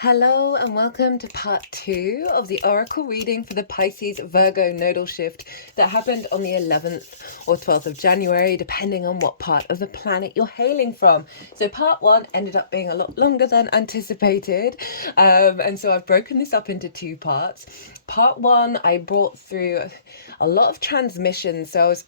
Hello and welcome to part 2 of the oracle reading for the Pisces Virgo nodal shift that happened on the 11th or 12th of January, depending on what part of the planet you're hailing from. So part 1 ended up being a lot longer than anticipated, and so I've broken this up into 2 parts. Part 1, I brought through a lot of transmissions, so I was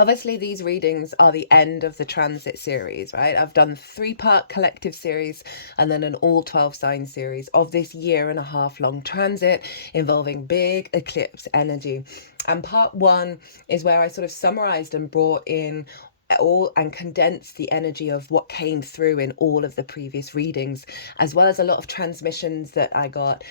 obviously, these readings are the end of the transit series, right? I've done 3-part collective series and then an all 12 sign series of this 1.5 year long transit involving big eclipse energy. And part 1 is where I sort of summarized and brought in all and condense the energy of what came through in all of the previous readings, as well as a lot of transmissions that I got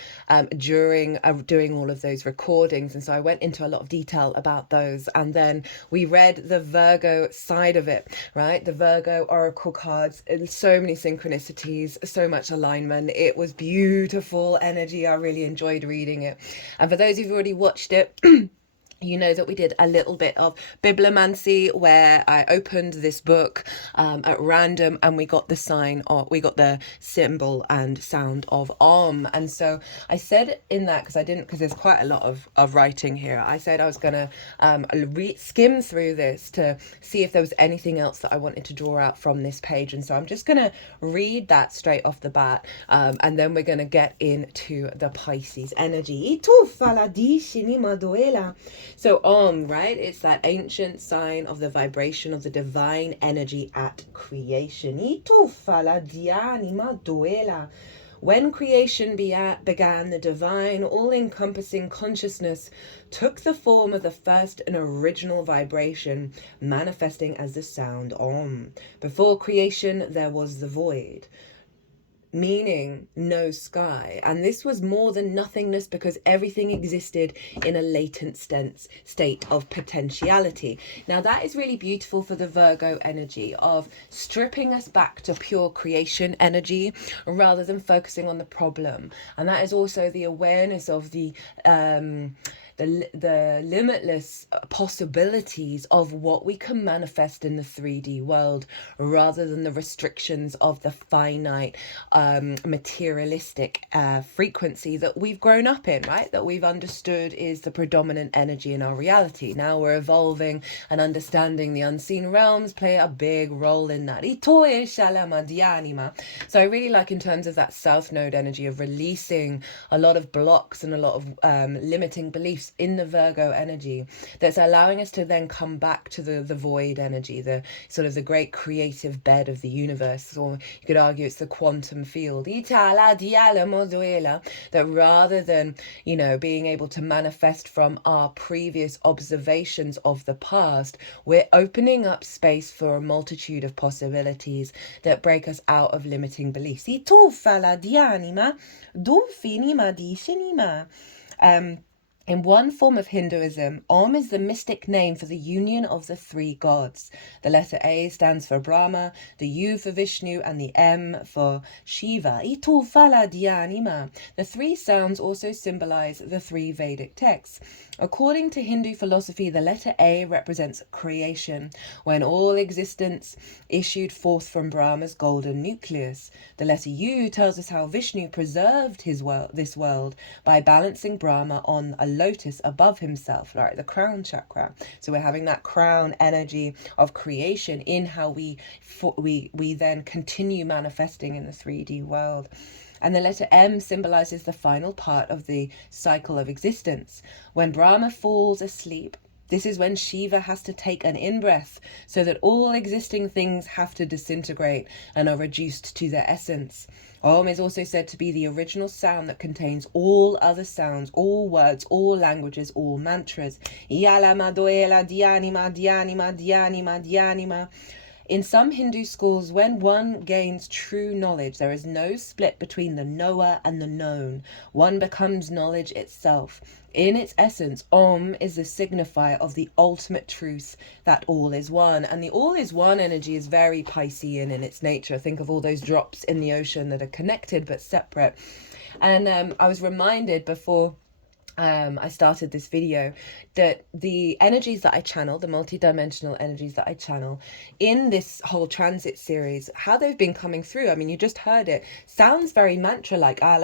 during doing all of those recordings. And so I went into a lot of detail about those, and then we read the Virgo side of it, right? The Virgo oracle cards, so many synchronicities, so much alignment. It was beautiful energy. I really enjoyed reading it. And for those who've already watched it, you know that we did a little bit of bibliomancy where I opened this book at random, and we got the symbol and sound of Om. And so I said in that, because there's quite a lot of writing here, I said I was gonna skim through this to see if there was anything else that I wanted to draw out from this page. And so I'm just gonna read that straight off the bat, and then we're gonna get into the Pisces energy. So Om, right? It's that ancient sign of the vibration of the divine energy at creation. When creation began, the divine, all-encompassing consciousness took the form of the first and original vibration, manifesting as the sound Om. Before creation, there was the void, meaning no sky, and this was more than nothingness because everything existed in a latent state of potentiality. Now that is really beautiful for the Virgo energy of stripping us back to pure creation energy rather than focusing on the problem. And that is also the awareness of the limitless possibilities of what we can manifest in the 3D world, rather than the restrictions of the finite materialistic frequency that we've grown up in, right? That we've understood is the predominant energy in our reality. Now we're evolving and understanding the unseen realms play a big role in that. So I really like, in terms of that South Node energy, of releasing a lot of blocks and a lot of limiting beliefs in the Virgo energy, that's allowing us to then come back to the void energy, the sort of the great creative bed of the universe, or you could argue it's the quantum field. That rather than, being able to manifest from our previous observations of the past, we're opening up space for a multitude of possibilities that break us out of limiting beliefs. In one form of Hinduism, Om is the mystic name for the union of the 3 gods. The letter A stands for Brahma, the U for Vishnu, and the M for Shiva. The 3 sounds also symbolize the 3 Vedic texts. According to Hindu philosophy, the letter A represents creation, when all existence issued forth from Brahma's golden nucleus. The letter U tells us how Vishnu preserved this world by balancing Brahma on a lotus above himself, right, the crown chakra. So we're having that crown energy of creation in how we then continue manifesting in the 3D world. And the letter M symbolizes the final part of the cycle of existence. When Brahma falls asleep, this is when Shiva has to take an in-breath, so that all existing things have to disintegrate and are reduced to their essence. Om is also said to be the original sound that contains all other sounds, all words, all languages, all mantras. In some Hindu schools, when one gains true knowledge, there is no split between the knower and the known. One becomes knowledge itself. In its essence, Om is the signifier of the ultimate truth that all is one. And the all is one energy is very Piscean in its nature. Think of all those drops in the ocean that are connected but separate. And I was reminded before I started this video, that the energies that I channel, the multi-dimensional energies that I channel in this whole transit series, how they've been coming through. I mean, you just heard it. Sounds very mantra-like. That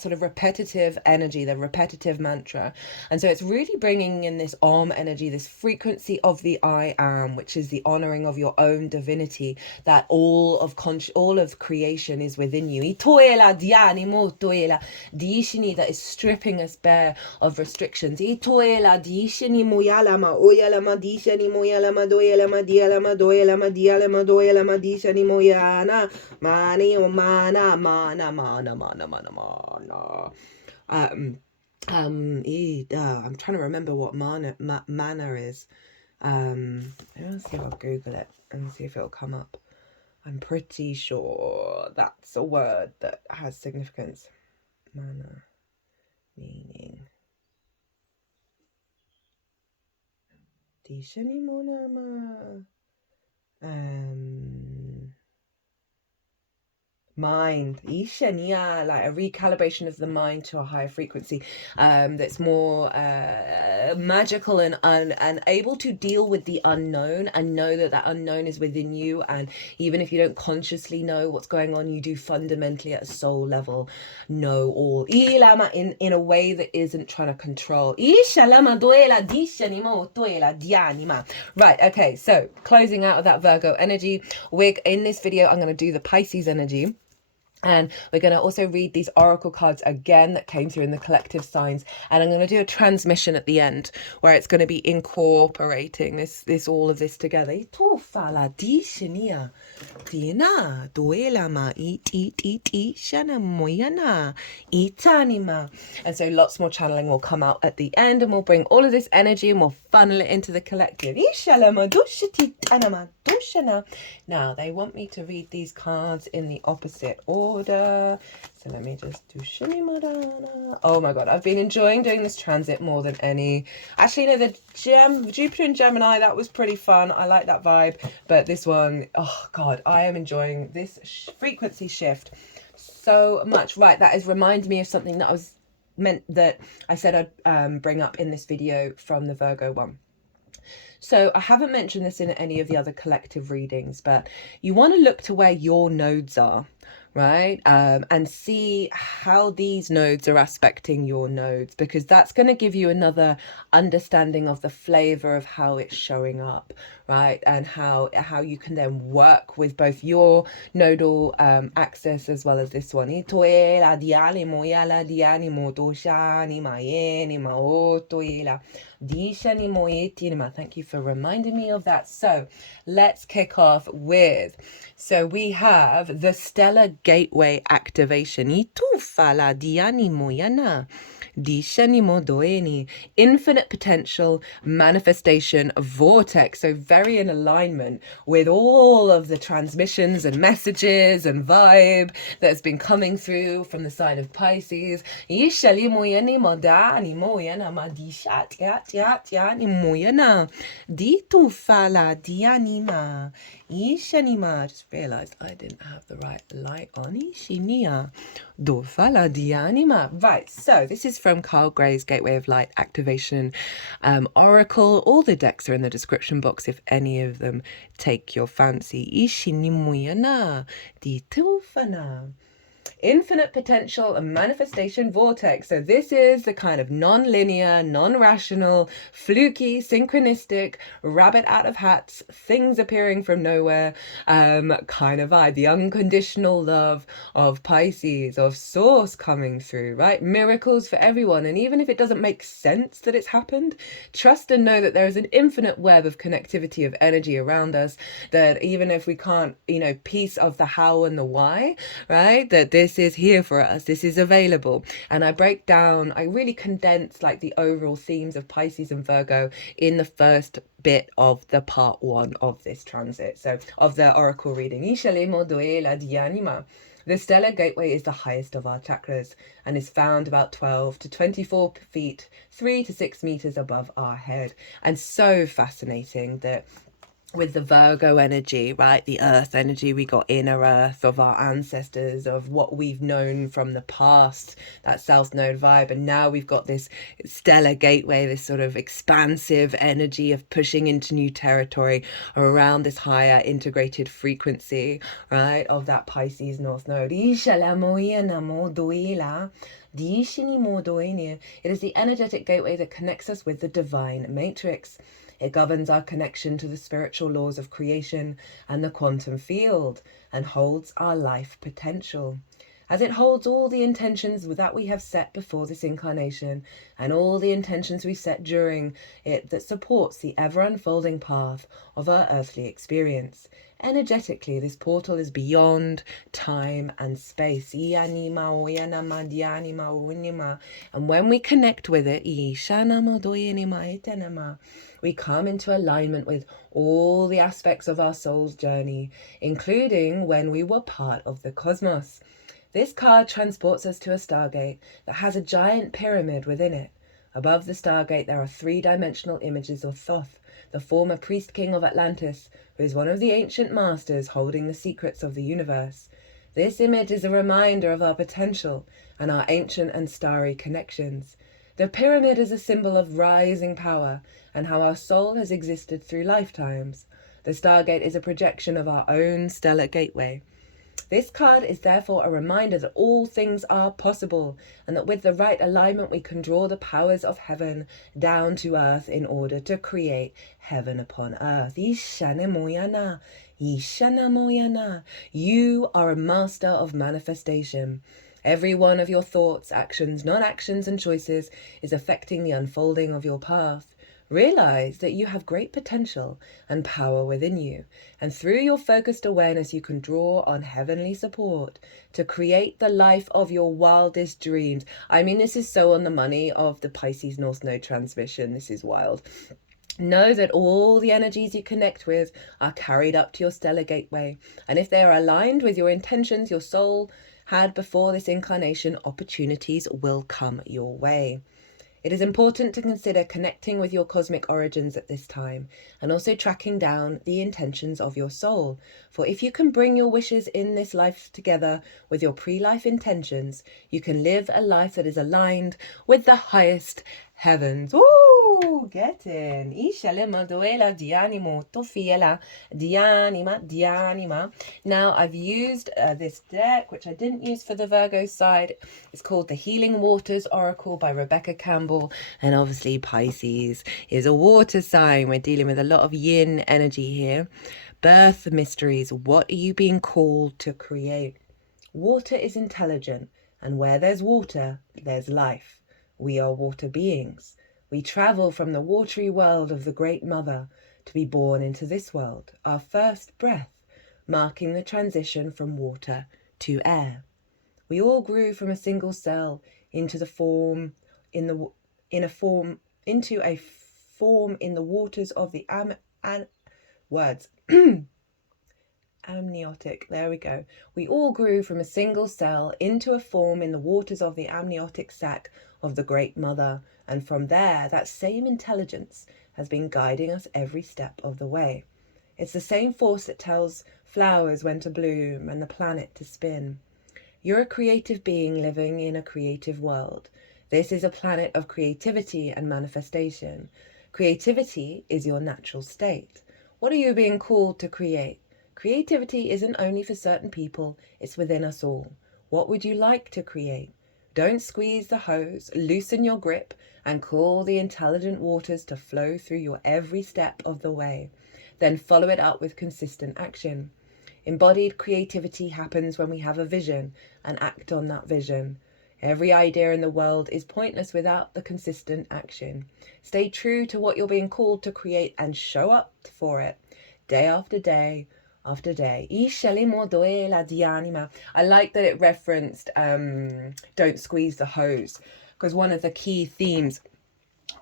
sort of repetitive energy, the repetitive mantra. And so it's really bringing in this Om energy, this frequency of the I Am, which is the honoring of your own divinity, that all of creation is within you. Dishini, that is stripping us bare of restrictions. Itoela dishini moyalama oyalama dishani moyalama doyalama dialama doyalama dialama doyalama dishani moyana mani o mana mana mana mana mana mana. I'm trying to remember what mana is. Let's see if I'll Google it and see if it'll come up. I'm pretty sure that's a word that has significance. Mana, meaning. Dishani monama. Mind, ishania, like a recalibration of the mind to a higher frequency, that's more magical and able to deal with the unknown, and know that that unknown is within you. And even if you don't consciously know what's going on, you do fundamentally at a soul level know all. Ilama, in a way that isn't trying to control. Right, okay, so closing out of that Virgo energy, in this video I'm going to do the Pisces energy. And we're going to also read these oracle cards again that came through in the collective signs. And I'm going to do a transmission at the end where it's going to be incorporating all of this together. And so lots more channeling will come out at the end, and we'll bring all of this energy and we'll funnel it into the collective. Now, they want me to read these cards in the opposite order. So let me just do Shini Madana. Oh my God, I've been enjoying doing this transit more than any. Actually, no, the Jupiter and Gemini, that was pretty fun. I like that vibe. But this one, oh God, I am enjoying this frequency shift so much. Right, that has reminded me of something that I said I'd bring up in this video from the Virgo one. So I haven't mentioned this in any of the other collective readings, but you want to look to where your nodes are, right? And see how these nodes are aspecting your nodes, because that's going to give you another understanding of the flavor of how it's showing up, right? And how you can then work with both your nodal axis as well as this one. Thank you for reminding me of that. So let's kick off with, so we have the stellar gateway activation. Infinite potential manifestation vortex. So very in alignment with all of the transmissions and messages and vibe that's been coming through from the sign of Pisces. Ishanima. Just realized I didn't have the right light on. Ishinia. Dofala dianima. Right, so this is from Carl Gray's Gateway of Light Activation Oracle. All the decks are in the description box if any of them take your fancy. Ishinimuyana. Ditufana. Infinite potential and manifestation vortex. So this is the kind of non-linear, non-rational, fluky, synchronistic, rabbit out of hats, things appearing from nowhere kind of vibe. The unconditional love of Pisces, of source coming through, right? Miracles for everyone. And even if it doesn't make sense that it's happened, trust and know that there is an infinite web of connectivity of energy around us, that even if we can't, piece of the how and the why, right? That this is here for us, this is available. And I really condense like the overall themes of Pisces and Virgo in the first bit of the part 1 of this transit, so of the oracle reading. The stellar gateway is the highest of our chakras and is found about 12 to 24 feet, 3 to 6 meters above our head. And so fascinating that with the Virgo energy, right? The earth energy, we got inner earth of our ancestors, of what we've known from the past, that South Node vibe. And now we've got this stellar gateway, this sort of expansive energy of pushing into new territory around this higher integrated frequency, right? Of that Pisces North Node. It is the energetic gateway that connects us with the divine matrix. It governs our connection to the spiritual laws of creation and the quantum field, and holds our life potential. As it holds all the intentions that we have set before this incarnation, and all the intentions we set during it that supports the ever-unfolding path of our earthly experience. Energetically, this portal is beyond time and space. And when we connect with it, we come into alignment with all the aspects of our soul's journey, including when we were part of the cosmos. This card transports us to a stargate that has a giant pyramid within it. Above the stargate, there are three-dimensional images of Thoth, the former priest king of Atlantis, who is one of the ancient masters holding the secrets of the universe. This image is a reminder of our potential and our ancient and starry connections. The pyramid is a symbol of rising power and how our soul has existed through lifetimes. The stargate is a projection of our own stellar gateway. This card is therefore a reminder that all things are possible, and that with the right alignment we can draw the powers of heaven down to earth in order to create heaven upon earth. Ishana Moyana, Ishana Moyana. You are a master of manifestation. Every one of your thoughts, actions, non-actions, and choices is affecting the unfolding of your path. Realize that you have great potential and power within you, and through your focused awareness you can draw on heavenly support to create the life of your wildest dreams. I mean, this is so on the money of the Pisces North Node transmission. This is wild. Know that all the energies you connect with are carried up to your stellar gateway, and if they are aligned with your intentions your soul had before this incarnation, opportunities will come your way. It is important to consider connecting with your cosmic origins at this time, and also tracking down the intentions of your soul. For if you can bring your wishes in this life together with your pre-life intentions, you can live a life that is aligned with the highest heavens. Ooh, get in. Now, I've used this deck, which I didn't use for the Virgo side. It's called the Healing Waters Oracle by Rebecca Campbell. And obviously Pisces is a water sign. We're dealing with a lot of yin energy here. Birth mysteries. What are you being called to create? Water is intelligent, and where there's water, there's life. We are water beings. We travel from the watery world of the Great Mother to be born into this world, our first breath, marking the transition from water to air. We all grew from a single cell into a form in the waters of the amniotic. There we go. We all grew from a single cell into a form in the waters of the amniotic sac of the Great Mother, and from there, that same intelligence has been guiding us every step of the way. It's the same force that tells flowers when to bloom and the planet to spin. You're a creative being living in a creative world. This is a planet of creativity and manifestation. Creativity is your natural state. What are you being called to create? Creativity isn't only for certain people, it's within us all. What would you like to create? Don't squeeze the hose, loosen your grip, and call the intelligent waters to flow through your every step of the way. Then follow it up with consistent action. Embodied creativity happens when we have a vision and act on that vision. Every idea in the world is pointless without the consistent action. Stay true to what you're being called to create and show up for it, day after day after day. I like that it referenced don't squeeze the hose, because one of the key themes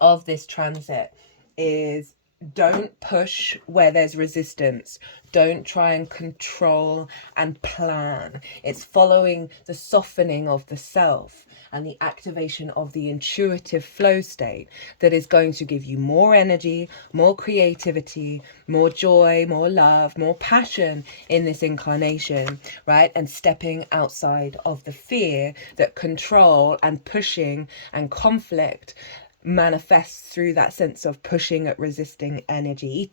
of this transit is Don't push where there's resistance. Don't try and control and plan. It's following the softening of the self and the activation of the intuitive flow state that is going to give you more energy, more creativity, more joy, more love, more passion in this incarnation, right? And stepping outside of the fear that control and pushing and conflict manifests through that sense of pushing at resisting energy.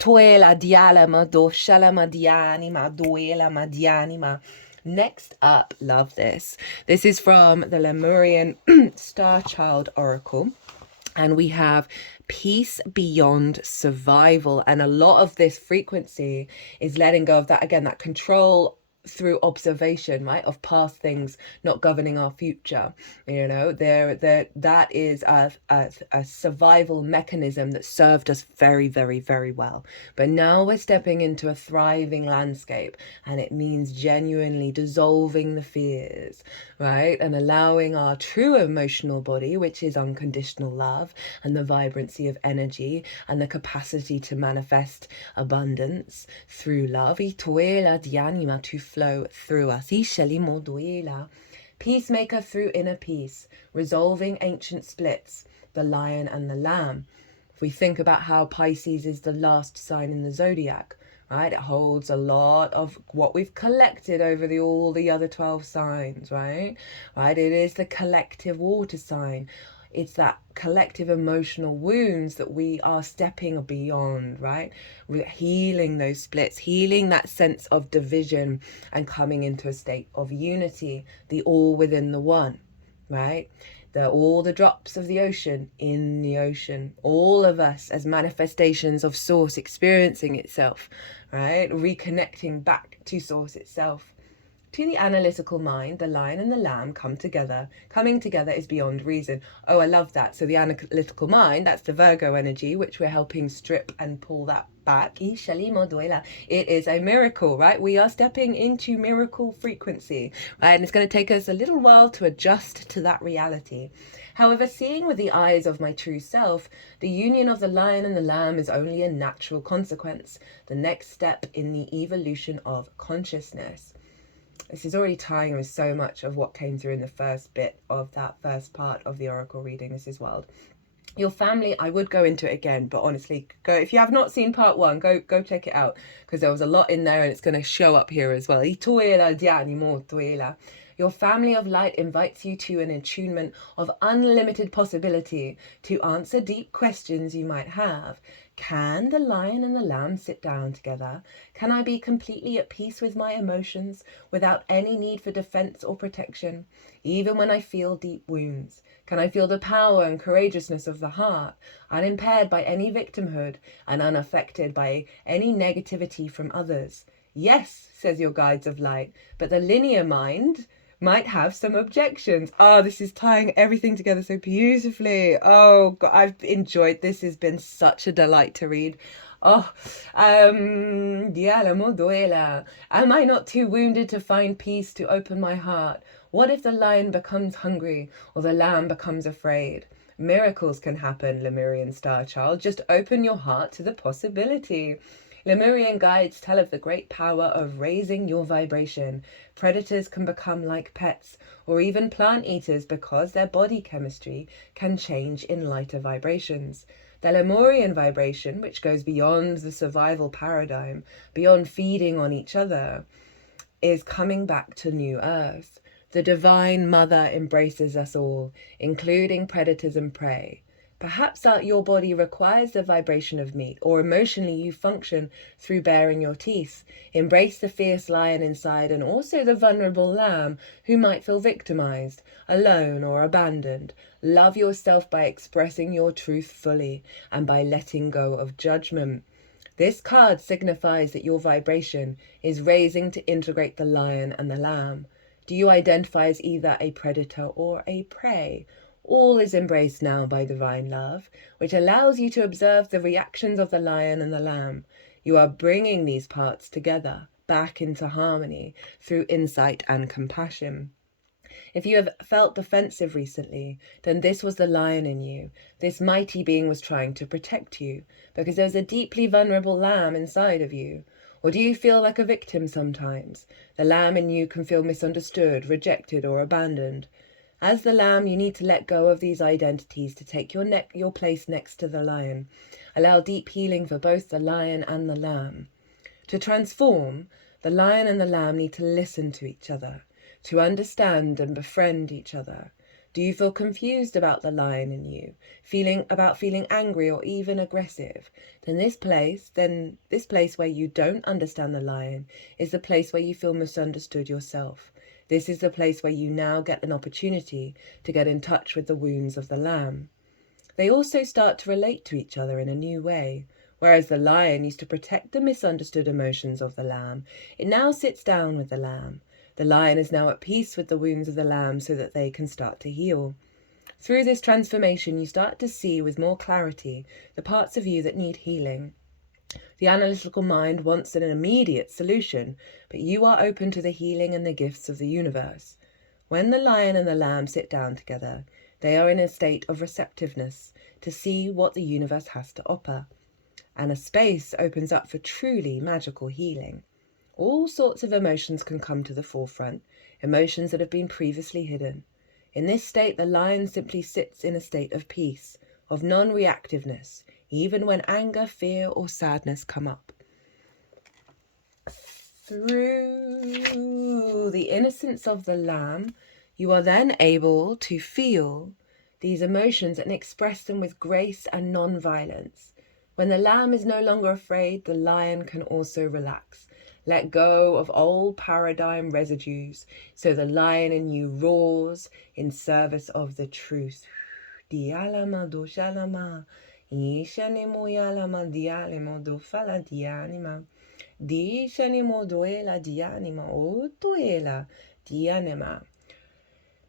Next up, love this. This is from the Lemurian Star Child Oracle. And we have peace beyond survival. And a lot of this frequency is letting go of that, again, that control through observation, right, of past things not governing our future. You know, that is a survival mechanism that served us very, very, very well. But now we're stepping into a thriving landscape, and it means genuinely dissolving the fears, right, and allowing our true emotional body, which is unconditional love and the vibrancy of energy and the capacity to manifest abundance through love, to flow through us. Peacemaker through inner peace, resolving ancient splits, the lion and the lamb. If we think about how Pisces is the last sign in the zodiac, right, it holds a lot of what we've collected over all the other 12 signs, right? It is the collective water sign. It's that collective emotional wounds that we are stepping beyond, right? We're healing those splits, healing that sense of division and coming into a state of unity, the all within the one, right? All the drops of the ocean in the ocean, all of us as manifestations of source experiencing itself, right? Reconnecting back to source itself. To the analytical mind, the lion and the lamb come together. Coming together is beyond reason. Oh, I love that. So the analytical mind, that's the Virgo energy, which we're helping strip and pull that back. It is a miracle, right? We are stepping into miracle frequency, right? And it's going to take us a little while to adjust to that reality. However, seeing with the eyes of my true self, the union of the lion and the lamb is only a natural consequence, the next step in the evolution of consciousness. This is already tying with so much of what came through in the first bit of that first part of the oracle reading. This is wild. Your family, I would go into it again, but honestly, go if you have not seen part one, go check it out, because there was a lot in there and it's going to show up here as well. Your family of light invites you to an attunement of unlimited possibility to answer deep questions you might have. Can the lion and the lamb sit down together? Can I be completely at peace with my emotions without any need for defense or protection, even when I feel deep wounds? Can I feel the power and courageousness of the heart, unimpaired by any victimhood and unaffected by any negativity from others? Yes, says your guides of light, but the linear mind might have some objections. Oh, this is tying everything together so beautifully. Oh, God, I've enjoyed this. Has been such a delight to read. Oh, am I not too wounded to find peace to open my heart? What if the lion becomes hungry or the lamb becomes afraid? Miracles can happen, Lemurian star child. Just open your heart to the possibility. Lemurian guides tell of the great power of raising your vibration. Predators can become like pets or even plant eaters because their body chemistry can change in lighter vibrations. The Lemurian vibration, which goes beyond the survival paradigm, beyond feeding on each other, is coming back to New Earth. The Divine Mother embraces us all, including predators and prey. Perhaps your body requires the vibration of meat, or emotionally you function through baring your teeth. Embrace the fierce lion inside and also the vulnerable lamb who might feel victimized, alone, or abandoned. Love yourself by expressing your truth fully and by letting go of judgment. This card signifies that your vibration is raising to integrate the lion and the lamb. Do you identify as either a predator or a prey? All is embraced now by divine love, which allows you to observe the reactions of the lion and the lamb. You are bringing these parts together, back into harmony, through insight and compassion. If you have felt defensive recently, then this was the lion in you. This mighty being was trying to protect you because there's a deeply vulnerable lamb inside of you. Or do you feel like a victim sometimes? The lamb in you can feel misunderstood, rejected, or abandoned. As the lamb, you need to let go of these identities to take your place next to the lion. Allow deep healing for both the lion and the lamb. To transform, the lion and the lamb need to listen to each other, to understand and befriend each other. Do you feel confused about the lion in you, feeling angry or even aggressive? Then this place where you don't understand the lion is the place where you feel misunderstood yourself. This is the place where you now get an opportunity to get in touch with the wounds of the lamb. They also start to relate to each other in a new way. Whereas the lion used to protect the misunderstood emotions of the lamb, it now sits down with the lamb. The lion is now at peace with the wounds of the lamb so that they can start to heal. Through this transformation, you start to see with more clarity the parts of you that need healing. The analytical mind wants an immediate solution, but you are open to the healing and the gifts of the universe. When the lion and the lamb sit down together, they are in a state of receptiveness to see what the universe has to offer. And a space opens up for truly magical healing. All sorts of emotions can come to the forefront, emotions that have been previously hidden. In this state, the lion simply sits in a state of peace, of non-reactiveness, even when anger, fear, or sadness come up. Through the innocence of the lamb, you are then able to feel these emotions and express them with grace and non-violence. When the lamb is no longer afraid, the lion can also relax. Let go of old paradigm residues, so the lion in you roars in service of the truth. Dialama do shalama, ishanimo yalama dialemo do fala dianima, dishanimo doela dianima o doela dianima.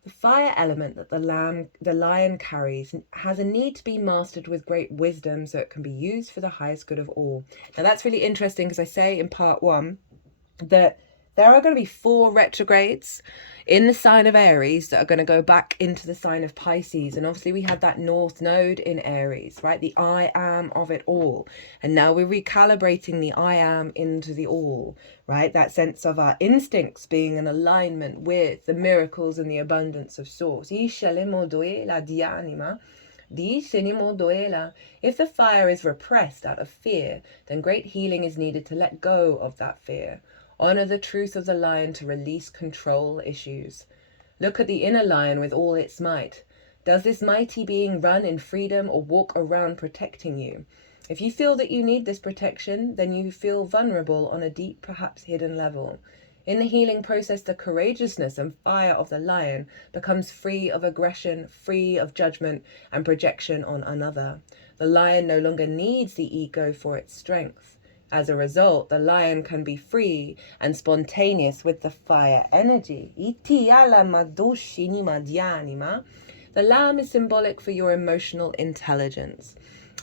The fire element that the lion carries has a need to be mastered with great wisdom so it can be used for the highest good of all. Now that's really interesting because I say in part 1 that there are going to be 4 retrogrades in the sign of Aries that are going to go back into the sign of Pisces. And obviously we had that North Node in Aries, right? The I am of it all. And now we're recalibrating the I am into the all, right? That sense of our instincts being in alignment with the miracles and the abundance of source. If the fire is repressed out of fear, then great healing is needed to let go of that fear. Honor the truth of the lion to release control issues. Look at the inner lion with all its might. Does this mighty being run in freedom or walk around protecting you? If you feel that you need this protection, then you feel vulnerable on a deep, perhaps hidden level. In the healing process, the courageousness and fire of the lion becomes free of aggression, free of judgment and projection on another. The lion no longer needs the ego for its strength. As a result, the lion can be free and spontaneous with the fire energy. The lamb is symbolic for your emotional intelligence,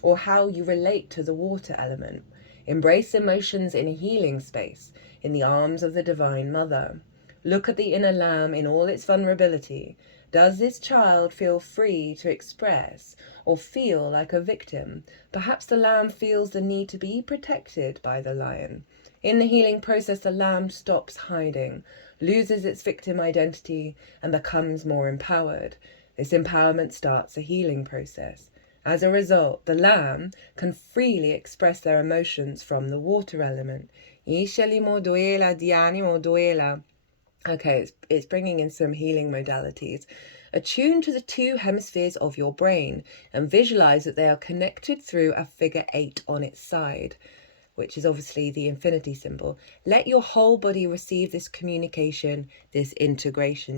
or how you relate to the water element. Embrace emotions in a healing space, in the arms of the Divine Mother. Look at the inner lamb in all its vulnerability. Does this child feel free to express or feel like a victim? Perhaps the lamb feels the need to be protected by the lion. In the healing process, the lamb stops hiding, loses its victim identity, and becomes more empowered. This empowerment starts a healing process. As a result, the lamb can freely express their emotions from the water element. Okay, it's bringing in some healing modalities. Attune to the 2 hemispheres of your brain and visualize that they are connected through a figure 8 on its side, which is obviously the infinity symbol. Let your whole body receive this communication, this integration.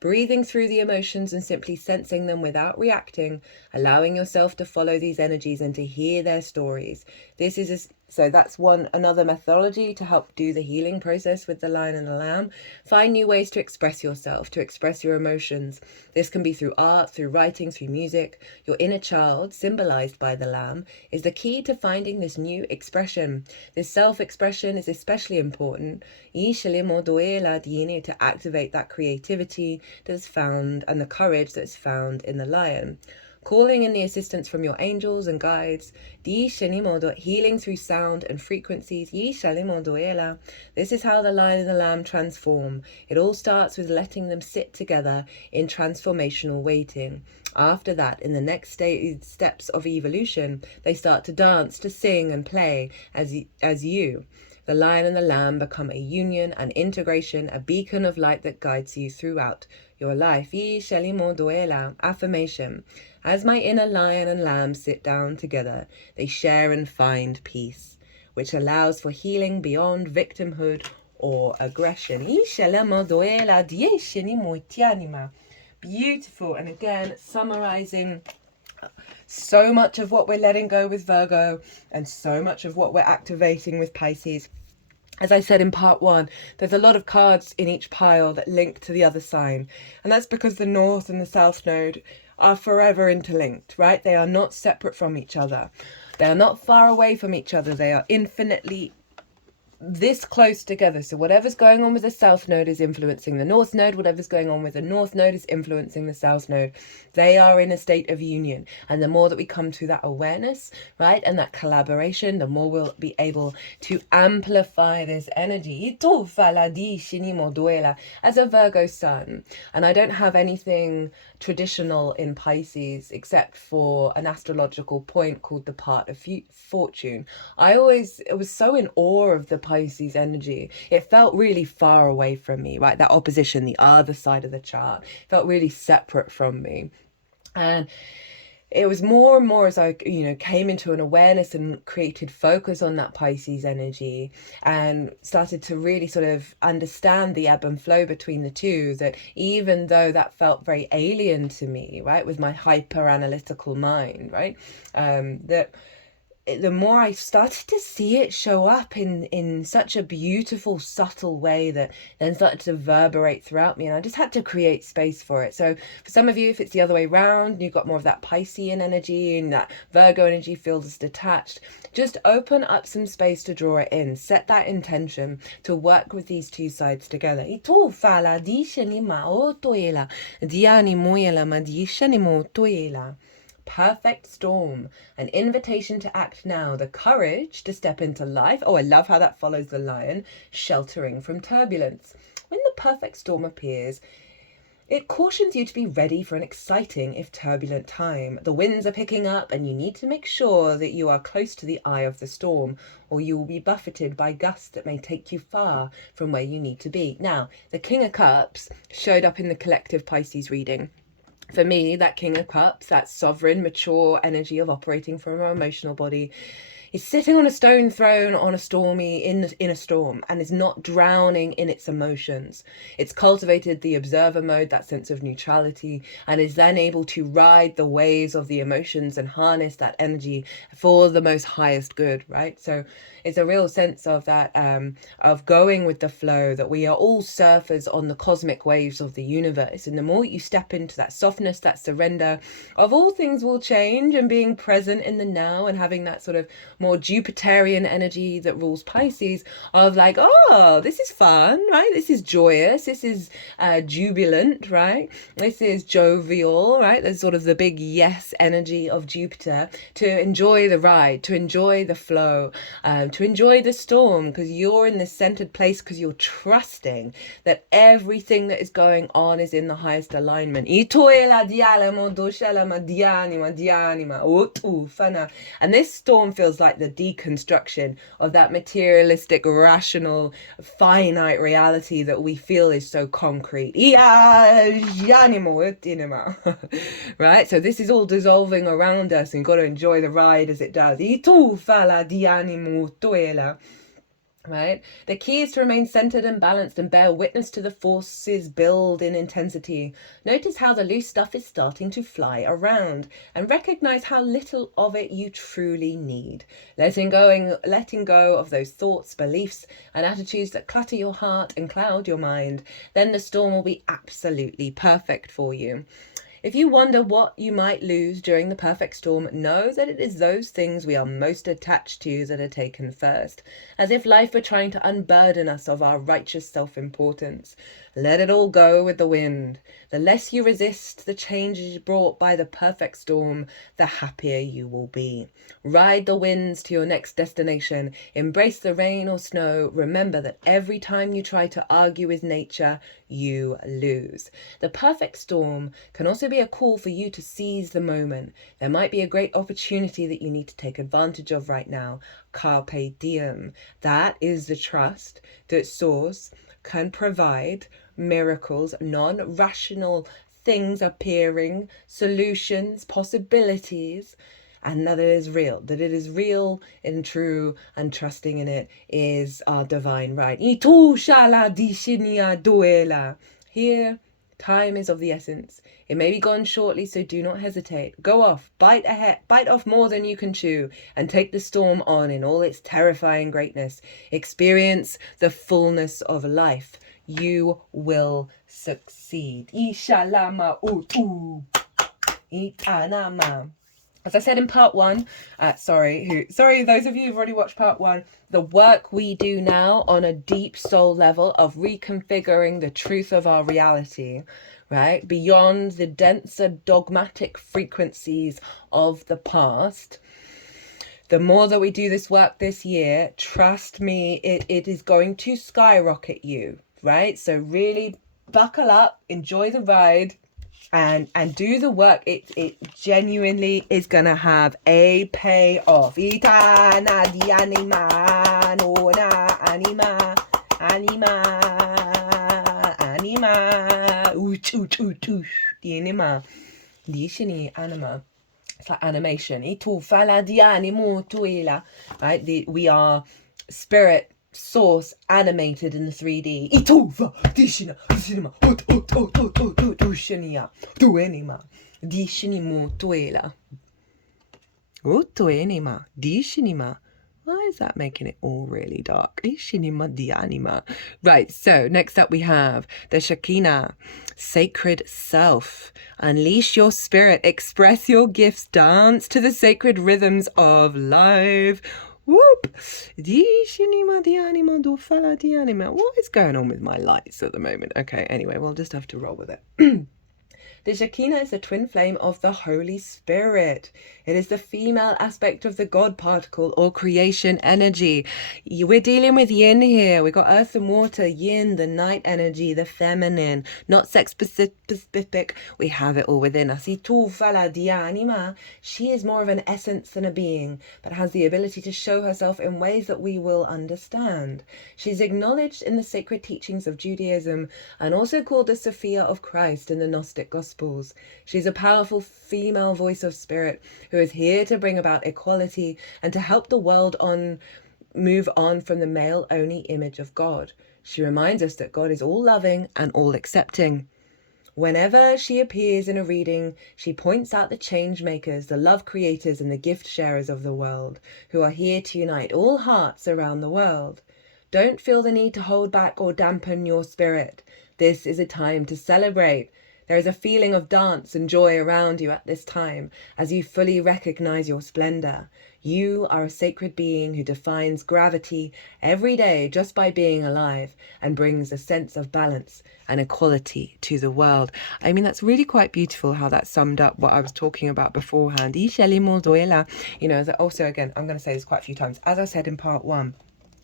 Breathing through the emotions and simply sensing them without reacting, allowing yourself to follow these energies and to hear their stories. This is So that's another methodology to help do the healing process with the Lion and the Lamb. Find new ways to express yourself, to express your emotions. This can be through art, through writing, through music. Your inner child, symbolized by the Lamb, is the key to finding this new expression. This self-expression is especially important to activate that creativity that is found and the courage that is found in the lion. Calling in the assistance from your angels and guides, healing through sound and frequencies. This is how the lion and the lamb transform. It all starts with letting them sit together in transformational waiting. After that, in the next steps of evolution, they start to dance, to sing and play as you. The lion and the lamb become a union, an integration, a beacon of light that guides you throughout your life. Affirmation. As my inner lion and lamb sit down together, they share and find peace, which allows for healing beyond victimhood or aggression. Beautiful. And again, summarizing so much of what we're letting go with Virgo and so much of what we're activating with Pisces. As I said in part 1, there's a lot of cards in each pile that link to the other sign. And that's because the North and the South Node are forever interlinked, right? They are not separate from each other. They are not far away from each other. They are infinitely this close together. So whatever's going on with the South Node is influencing the North Node. Whatever's going on with the North Node is influencing the South Node. They are in a state of union. And the more that we come to that awareness, right, and that collaboration, the more we'll be able to amplify this energy. As a Virgo sun, and I don't have anything traditional in Pisces except for an astrological point called the part of fortune. I was so in awe of the Pisces energy. It felt really far away from me, right? That opposition, the other side of the chart, felt really separate from me. And it was more and more as I, came into an awareness and created focus on that Pisces energy and started to really sort of understand the ebb and flow between the two, that even though that felt very alien to me, right, with my hyper analytical mind, right, that the more I started to see it show up in such a beautiful, subtle way that then started to reverberate throughout me. And I just had to create space for it. So for some of you, if it's the other way around, you've got more of that Piscean energy and that Virgo energy feels detached, just open up some space to draw it in. Set that intention to work with these two sides together. Perfect storm, an invitation to act now, the courage to step into life. Oh, I love how that follows the lion, sheltering from turbulence. When the perfect storm appears, it cautions you to be ready for an exciting, if turbulent, time. The winds are picking up and you need to make sure that you are close to the eye of the storm, or you will be buffeted by gusts that may take you far from where you need to be. Now, the King of Cups showed up in the collective Pisces reading. For me, that King of Cups, that sovereign, mature energy of operating from our emotional body, is sitting on a stone throne on a in a storm, and is not drowning in its emotions. It's cultivated the observer mode, that sense of neutrality, and is then able to ride the waves of the emotions and harness that energy for the most highest good, right? So it's a real sense of that, of going with the flow, that we are all surfers on the cosmic waves of the universe. And the more you step into that softness, that surrender of all things will change, and being present in the now, and having that sort of more Jupiterian energy that rules Pisces, of like, oh, this is fun, right? This is joyous. This is jubilant, right? This is jovial, right? There's sort of the big yes energy of Jupiter, to enjoy the ride, to enjoy the flow, to enjoy the storm, because you're in this centered place, because you're trusting that everything that is going on is in the highest alignment. And this storm feels like the deconstruction of that materialistic, rational, finite reality that we feel is so concrete. Right? So this is all dissolving around us, and you've got to enjoy the ride as it does. right? The key is to remain centered and balanced and bear witness to the forces build in intensity. Notice how the loose stuff is starting to fly around and recognize how little of it you truly need. Letting go of those thoughts, beliefs, and attitudes that clutter your heart and cloud your mind. Then the storm will be absolutely perfect for you. If you wonder what you might lose during the perfect storm, know that it is those things we are most attached to that are taken first, as if life were trying to unburden us of our righteous self-importance. Let it all go with the wind. The less you resist the changes brought by the perfect storm, the happier you will be. Ride the winds to your next destination. Embrace the rain or snow. Remember that every time you try to argue with nature, you lose. The perfect storm can also be a call for you to seize the moment. There might be a great opportunity that you need to take advantage of right now. Carpe diem. That is the trust that Source can provide miracles, non-rational things appearing, solutions, possibilities, and that it is real, and true, and trusting in it is our divine right. Here, time is of the essence. It may be gone shortly, so do not hesitate. Go off, bite off more than you can chew, and take the storm on in all its terrifying greatness. Experience the fullness of life. You will succeed. As I said in part one, sorry those of you who've already watched part one, the work we do now on a deep soul level of reconfiguring the truth of our reality, right, beyond the denser dogmatic frequencies of the past. The more that we do this work this year, trust me, it is going to skyrocket you, right? So really buckle up, enjoy the ride, and do the work. It genuinely is gonna have a payoff. Itana di anima, no na anima, di anima, di shini anima. It's like animation. Right? We are spirit source animated in the 3D. Why is that making it all really dark? Right, so next up we have the Shekinah, sacred self. Unleash your spirit, express your gifts, dance to the sacred rhythms of life. Whoop! What is going on with my lights at the moment? Okay, anyway, we'll just have to roll with it. The Shekinah is the twin flame of the Holy Spirit. It is the female aspect of the God particle or creation energy. We're dealing with yin here. We've got earth and water, yin, the night energy, the feminine, not sex specific. We have it all within us. She is more of an essence than a being, but has the ability to show herself in ways that we will understand. She's acknowledged in the sacred teachings of Judaism and also called the Sophia of Christ in the Gnostic Gospels. She's a powerful female voice of spirit who is here to bring about equality and to help the world move on from the male-only image of God. She reminds us that God is all loving and all accepting. Whenever she appears in a reading, she points out the change makers, the love creators, and the gift sharers of the world, who are here to unite all hearts around the world. Don't feel the need to hold back or dampen your spirit. This is a time to celebrate. There is a feeling of dance and joy around you at this time as you fully recognize your splendor. You are a sacred being who defines gravity every day just by being alive and brings a sense of balance and equality to the world. I mean, that's really quite beautiful how that summed up what I was talking about beforehand. You know, also, again, I'm going to say this quite a few times. As I said in part one,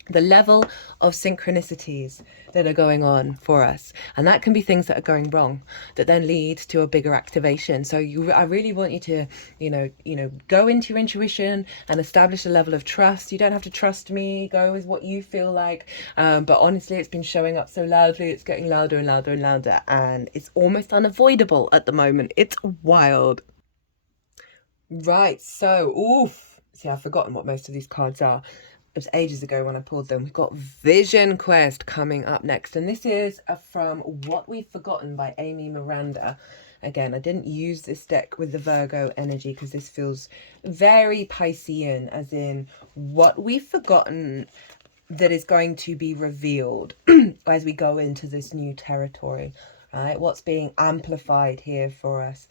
the level of synchronicities that are going on for us, and that can be things that are going wrong that then lead to a bigger activation. So I really want you to go into your intuition and establish a level of trust. You don't have to trust me, go with what you feel like, but honestly, it's been showing up so loudly, it's getting louder and louder and louder, and it's almost unavoidable at the moment. It's wild. Right, so see, I've forgotten what most of these cards are. it was ages ago when I pulled them. We've got Vision Quest coming up next. And this is from What We've Forgotten by Amy Miranda. Again, I didn't use this deck with the Virgo energy because this feels very Piscean, as in what we've forgotten that is going to be revealed as we go into this new territory. Right, what's being amplified here for us?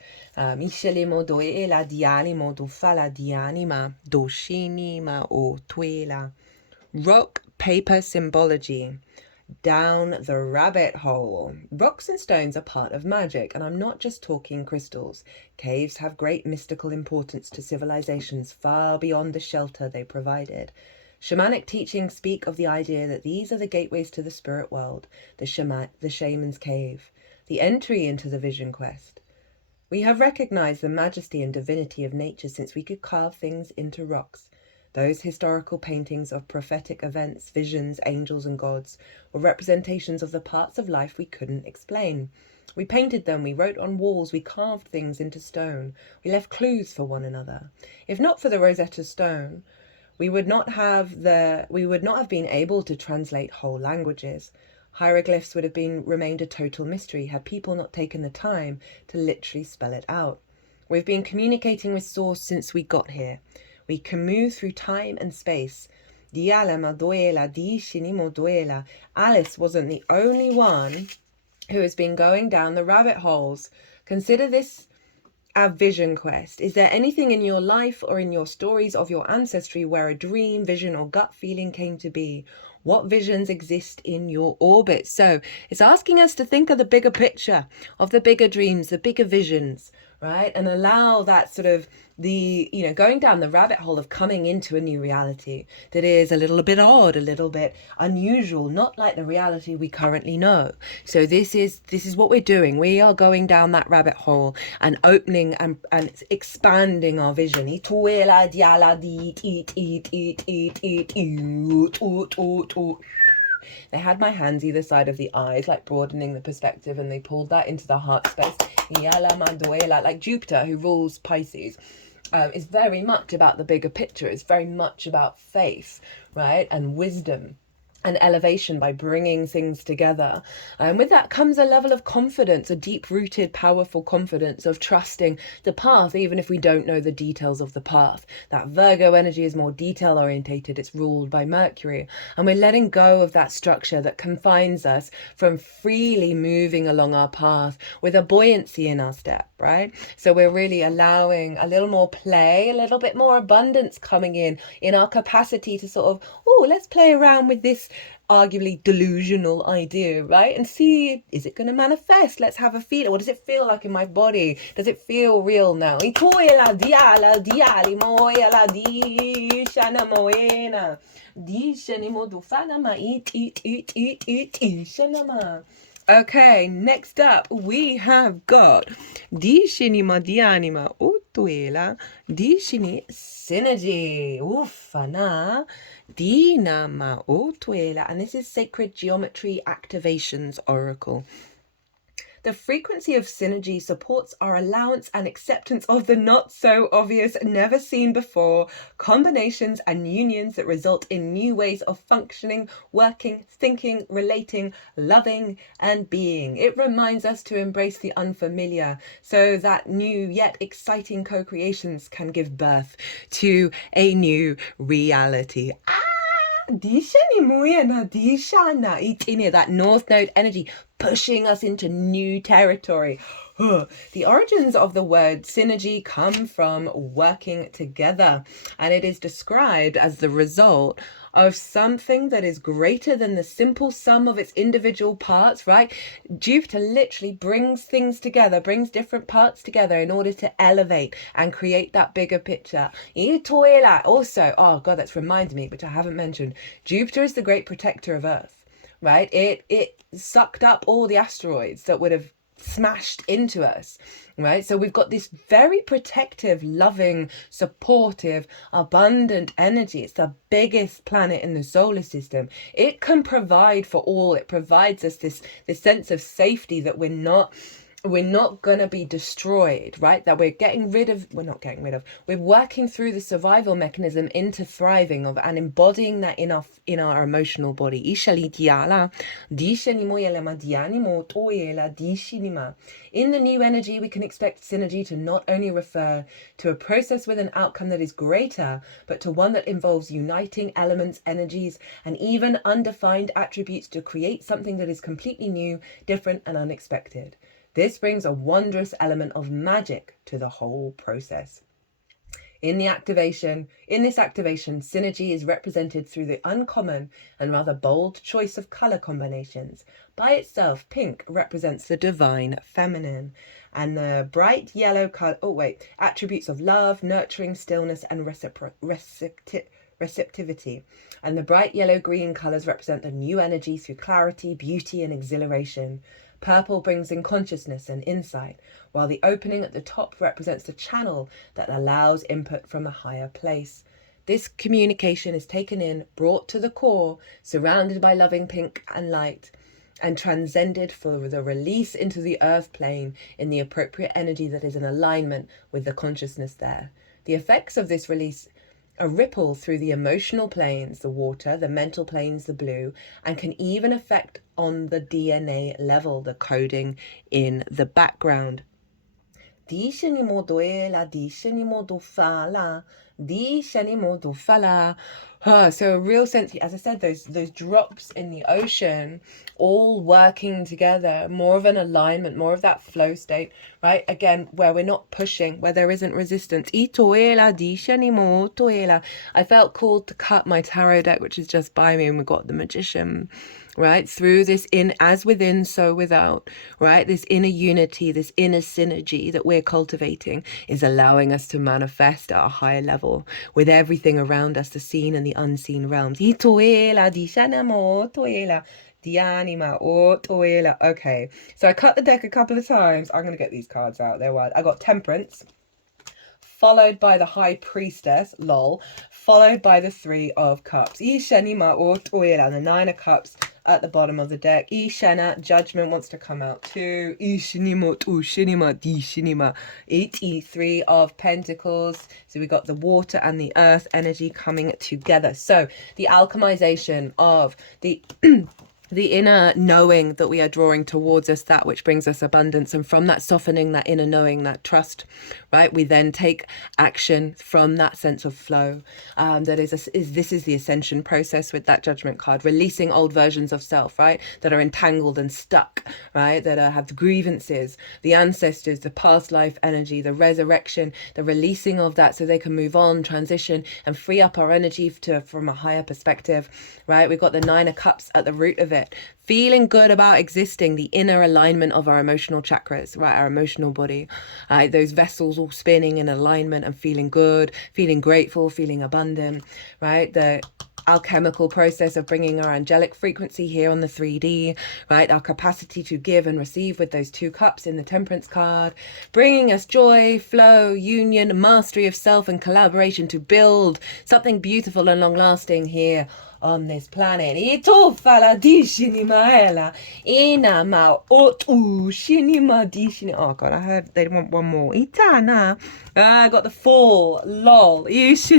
Rock paper symbology. Down the rabbit hole. Rocks and stones are part of magic, and I'm not just talking crystals. Caves have great mystical importance to civilizations far beyond the shelter they provided. Shamanic teachings speak of the idea that these are the gateways to the spirit world, the shaman's cave, the entry into the vision quest. We have recognized the majesty and divinity of nature since we could carve things into rocks. Those historical paintings of prophetic events, visions, angels and gods were representations of the parts of life we couldn't explain. We painted them, we wrote on walls, we carved things into stone. We left clues for one another. If not for the Rosetta Stone, we would not have been able to translate whole languages. Hieroglyphs would have remained a total mystery had people not taken the time to literally spell it out. We've been communicating with Source since we got here. We can move through time and space. Alice wasn't the only one who has been going down the rabbit holes. Consider this our vision quest. Is there anything in your life or in your stories of your ancestry where a dream, vision or gut feeling came to be? What visions exist in your orbit? So it's asking us to think of the bigger picture, of the bigger dreams, the bigger visions, right? And allow that sort of going down the rabbit hole of coming into a new reality that is a little bit odd, a little bit unusual, not like the reality we currently know. So this is what we're doing. We are going down that rabbit hole and opening and expanding our vision. They had my hands either side of the eyes, like broadening the perspective, and they pulled that into the heart space. Like Jupiter, who rules Pisces, is very much about the bigger picture. It's very much about faith, right? And wisdom and elevation by bringing things together. And with that comes a level of confidence, a deep-rooted, powerful confidence of trusting the path, even if we don't know the details of the path. That Virgo energy is more detail-orientated. It's ruled by Mercury. And we're letting go of that structure that confines us from freely moving along our path with a buoyancy in our step, right? So we're really allowing a little more play, a little bit more abundance coming in our capacity to sort of, let's play around with this arguably delusional idea, right? And see, is it going to manifest? Let's have a feel. What does it feel like in my body? Does it feel real now? Okay, next up we have got Dishini Madianima Utuela Dishini Synergy Ufana Dinama Utuela, and this is Sacred Geometry Activations Oracle. The frequency of synergy supports our allowance and acceptance of the not so obvious, never seen before combinations and unions that result in new ways of functioning, working, thinking, relating, loving, and being. It reminds us to embrace the unfamiliar so that new yet exciting co-creations can give birth to a new reality. That North Node energy pushing us into new territory. The origins of the word synergy come from working together, and it is described as the result of something that is greater than the simple sum of its individual parts, right? Jupiter literally brings things together, brings different parts together in order to elevate and create that bigger picture. Also, oh God, that's reminded me, which I haven't mentioned, Jupiter is the great protector of Earth. Right, it sucked up all the asteroids that would have smashed into us, right? So we've got this very protective, loving, supportive, abundant energy. It's the biggest planet in the solar system. It can provide for all. It provides us this sense of safety that we're not we're not going to be destroyed, right? That we're not getting rid of, we're working through the survival mechanism into thriving of and embodying that in our emotional body. In the new energy, we can expect synergy to not only refer to a process with an outcome that is greater, but to one that involves uniting elements, energies, and even undefined attributes to create something that is completely new, different, and unexpected. This brings a wondrous element of magic to the whole process. In this activation, synergy is represented through the uncommon and rather bold choice of color combinations. By itself, pink represents the divine feminine, and the bright yellow color, attributes of love, nurturing, stillness, and receptivity. And the bright yellow-green colors represent the new energy through clarity, beauty, and exhilaration. Purple brings in consciousness and insight, while the opening at the top represents the channel that allows input from a higher place. This communication is taken in, brought to the core, surrounded by loving pink and light, and transcended for the release into the earth plane in the appropriate energy that is in alignment with the consciousness there. The effects of this release a ripple through the emotional planes, the water, the mental planes, the blue, and can even affect on the DNA level, the coding in the background. So a real sense, as I said, those drops in the ocean all working together, more of an alignment, more of that flow state, right? Again, where we're not pushing, where there isn't resistance. I felt called to cut my tarot deck, which is just by me, and we got the Magician, right? Through this as within, so without, right? This inner unity, this inner synergy that we're cultivating is allowing us to manifest at a higher level with everything around us, the seen and the unseen realms. Okay, so I cut the deck a couple of times. I'm going to get these cards out. They're wild. I got Temperance, followed by the High Priestess, lol, followed by the Three of Cups. And the Nine of Cups at the bottom of the deck. Judgment wants to come out too. Three of Pentacles. So we got the water and the earth energy coming together. So the alchemization of the the inner knowing that we are drawing towards us, that which brings us abundance. And from that softening, that inner knowing, that trust, right, we then take action from that sense of flow. This is the ascension process with that Judgment card, releasing old versions of self, right, that are entangled and stuck, right, that have the grievances, the ancestors, the past life energy, the resurrection, the releasing of that so they can move on, transition, and free up our energy from a higher perspective, right? We've got the Nine of Cups at the root of it. Feeling good about existing, the inner alignment of our emotional chakras, right? Our emotional body, those vessels all spinning in alignment and feeling good, feeling grateful, feeling abundant, right? The alchemical process of bringing our angelic frequency here on the 3D, right? Our capacity to give and receive with those two cups in the Temperance card, bringing us joy, flow, union, mastery of self, and collaboration to build something beautiful and long lasting here on this planet. Oh God, I heard they want one more. I got the Fool. Lol. This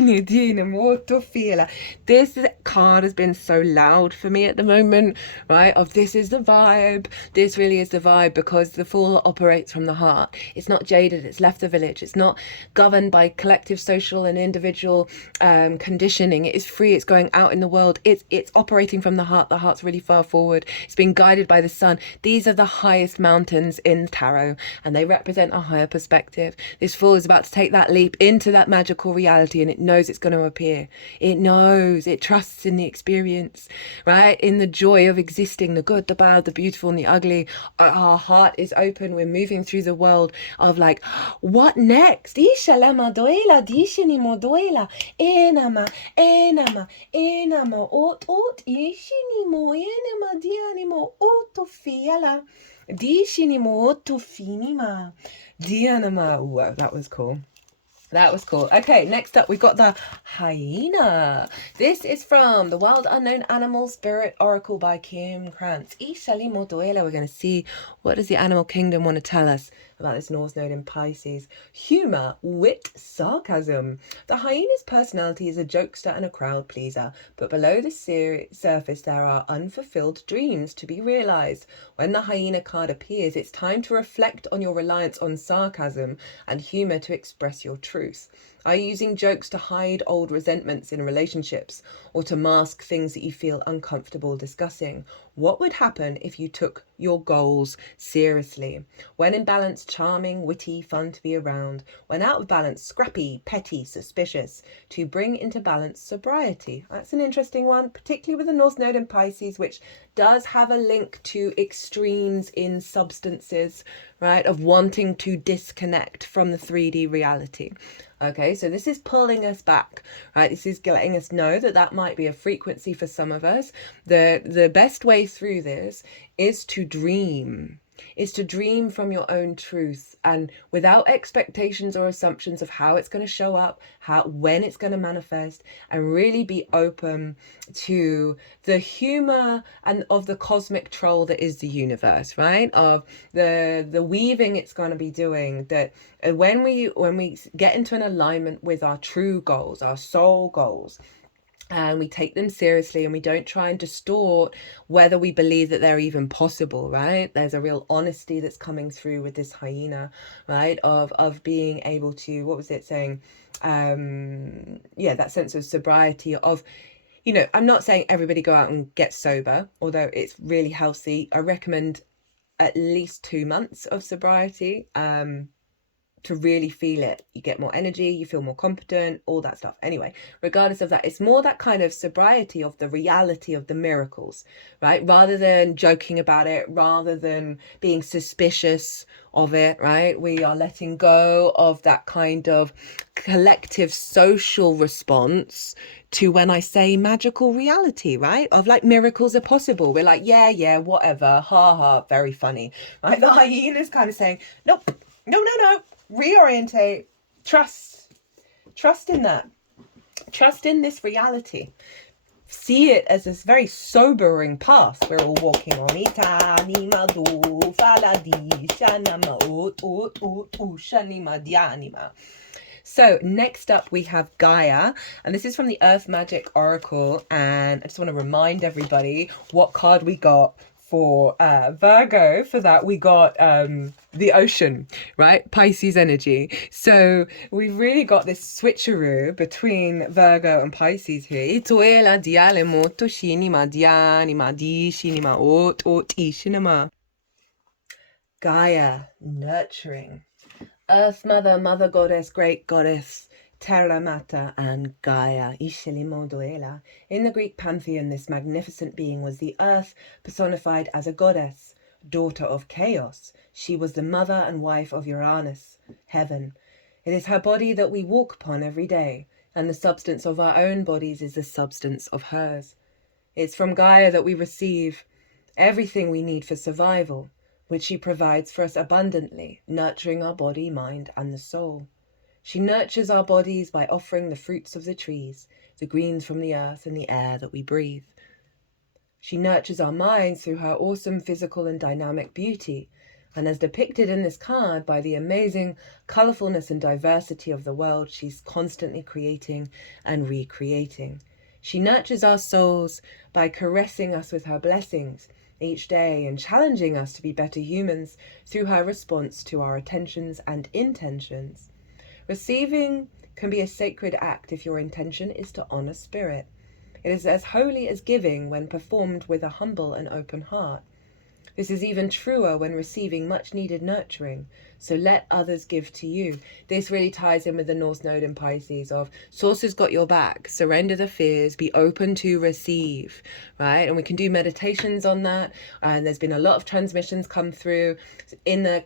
card has been so loud for me at the moment, right? Of this is the vibe. This really is the vibe, because the Fool operates from the heart. It's not jaded. It's left the village. It's not governed by collective, social, and individual conditioning. It is free. It's going out in the world. It's operating from the heart. The heart's really far forward. It's being guided by the sun. These are the highest mountains in tarot, and they represent a higher perspective. This Fool is about to take that leap into that magical reality, and it knows it's going to appear. It knows. It trusts in the experience, right? In the joy of existing, the good, the bad, the beautiful, and the ugly. Our heart is open. We're moving through the world of like, what next? Wow, that was cool. That was cool. Okay, next up we got the hyena. This is from the Wild Unknown Animal Spirit Oracle by Kim Krantz. We're going to see what does the animal kingdom want to tell us about this North Node in Pisces. Humor, wit, sarcasm. The hyena's personality is a jokester and a crowd pleaser, but below the surface there are unfulfilled dreams to be realized. When the hyena card appears, it's time to reflect on your reliance on sarcasm and humor to express your truth. Are you using jokes to hide old resentments in relationships or to mask things that you feel uncomfortable discussing? What would happen if you took your goals seriously? When in balance, charming, witty, fun to be around. When out of balance, scrappy, petty, suspicious. To bring into balance, sobriety. That's an interesting one, particularly with the North Node in Pisces, which does have a link to extremes in substances, right? Of wanting to disconnect from the 3D reality. Okay, so this is pulling us back, right? This is letting us know that that might be a frequency for some of us. The best way through this is to dream. Is to dream from your own truth and without expectations or assumptions of how it's going to show up, when it's going to manifest, and really be open to the humor and of the cosmic troll that is the universe, right? Of the weaving it's going to be doing, that when we get into an alignment with our true goals, our soul goals, and we take them seriously and we don't try and distort whether we believe that they're even possible, right? There's a real honesty that's coming through with this hyena, right? Of being able to, what was it saying? That sense of sobriety of, I'm not saying everybody go out and get sober, although it's really healthy. I recommend at least 2 months of sobriety, to really feel it. You get more energy, you feel more competent, all that stuff. Anyway, regardless of that, it's more that kind of sobriety of the reality of the miracles, right? Rather than joking about it, rather than being suspicious of it, right? We are letting go of that kind of collective social response to when I say magical reality, right? Of like miracles are possible. We're like, yeah, whatever, ha ha, very funny, right? The hyena's kind of saying, nope, no, reorientate, trust in that, trust in this reality, see it as this very sobering path we're all walking on. So next up we have Gaia, and this is from the Earth Magic Oracle, and I just want to remind everybody what card we got for Virgo. For that we got the ocean, right? Pisces energy. So we've really got this switcheroo between Virgo and Pisces here. Gaia, nurturing. Earth Mother, Mother Goddess, Great Goddess, Terra Mater, and Gaia, Ishilimodoela. In the Greek pantheon, this magnificent being was the Earth personified as a goddess, daughter of chaos. She was the mother and wife of Uranus, heaven. It is her body that we walk upon every day, and the substance of our own bodies is the substance of hers. It's from Gaia that we receive everything we need for survival, which she provides for us abundantly, nurturing our body, mind, and the soul. She nurtures our bodies by offering the fruits of the trees, the greens from the earth, and the air that we breathe. She nurtures our minds through her awesome physical and dynamic beauty, and as depicted in this card by the amazing colorfulness and diversity of the world she's constantly creating and recreating. She nurtures our souls by caressing us with her blessings each day and challenging us to be better humans through her response to our attentions and intentions. Receiving can be a sacred act if your intention is to honor spirit. It is as holy as giving when performed with a humble and open heart. This is even truer when receiving much needed nurturing, so let others give to you. This really ties in with the North Node in Pisces of Source has got your back, surrender the fears, be open to receive, right? And we can do meditations on that, and there's been a lot of transmissions come through in the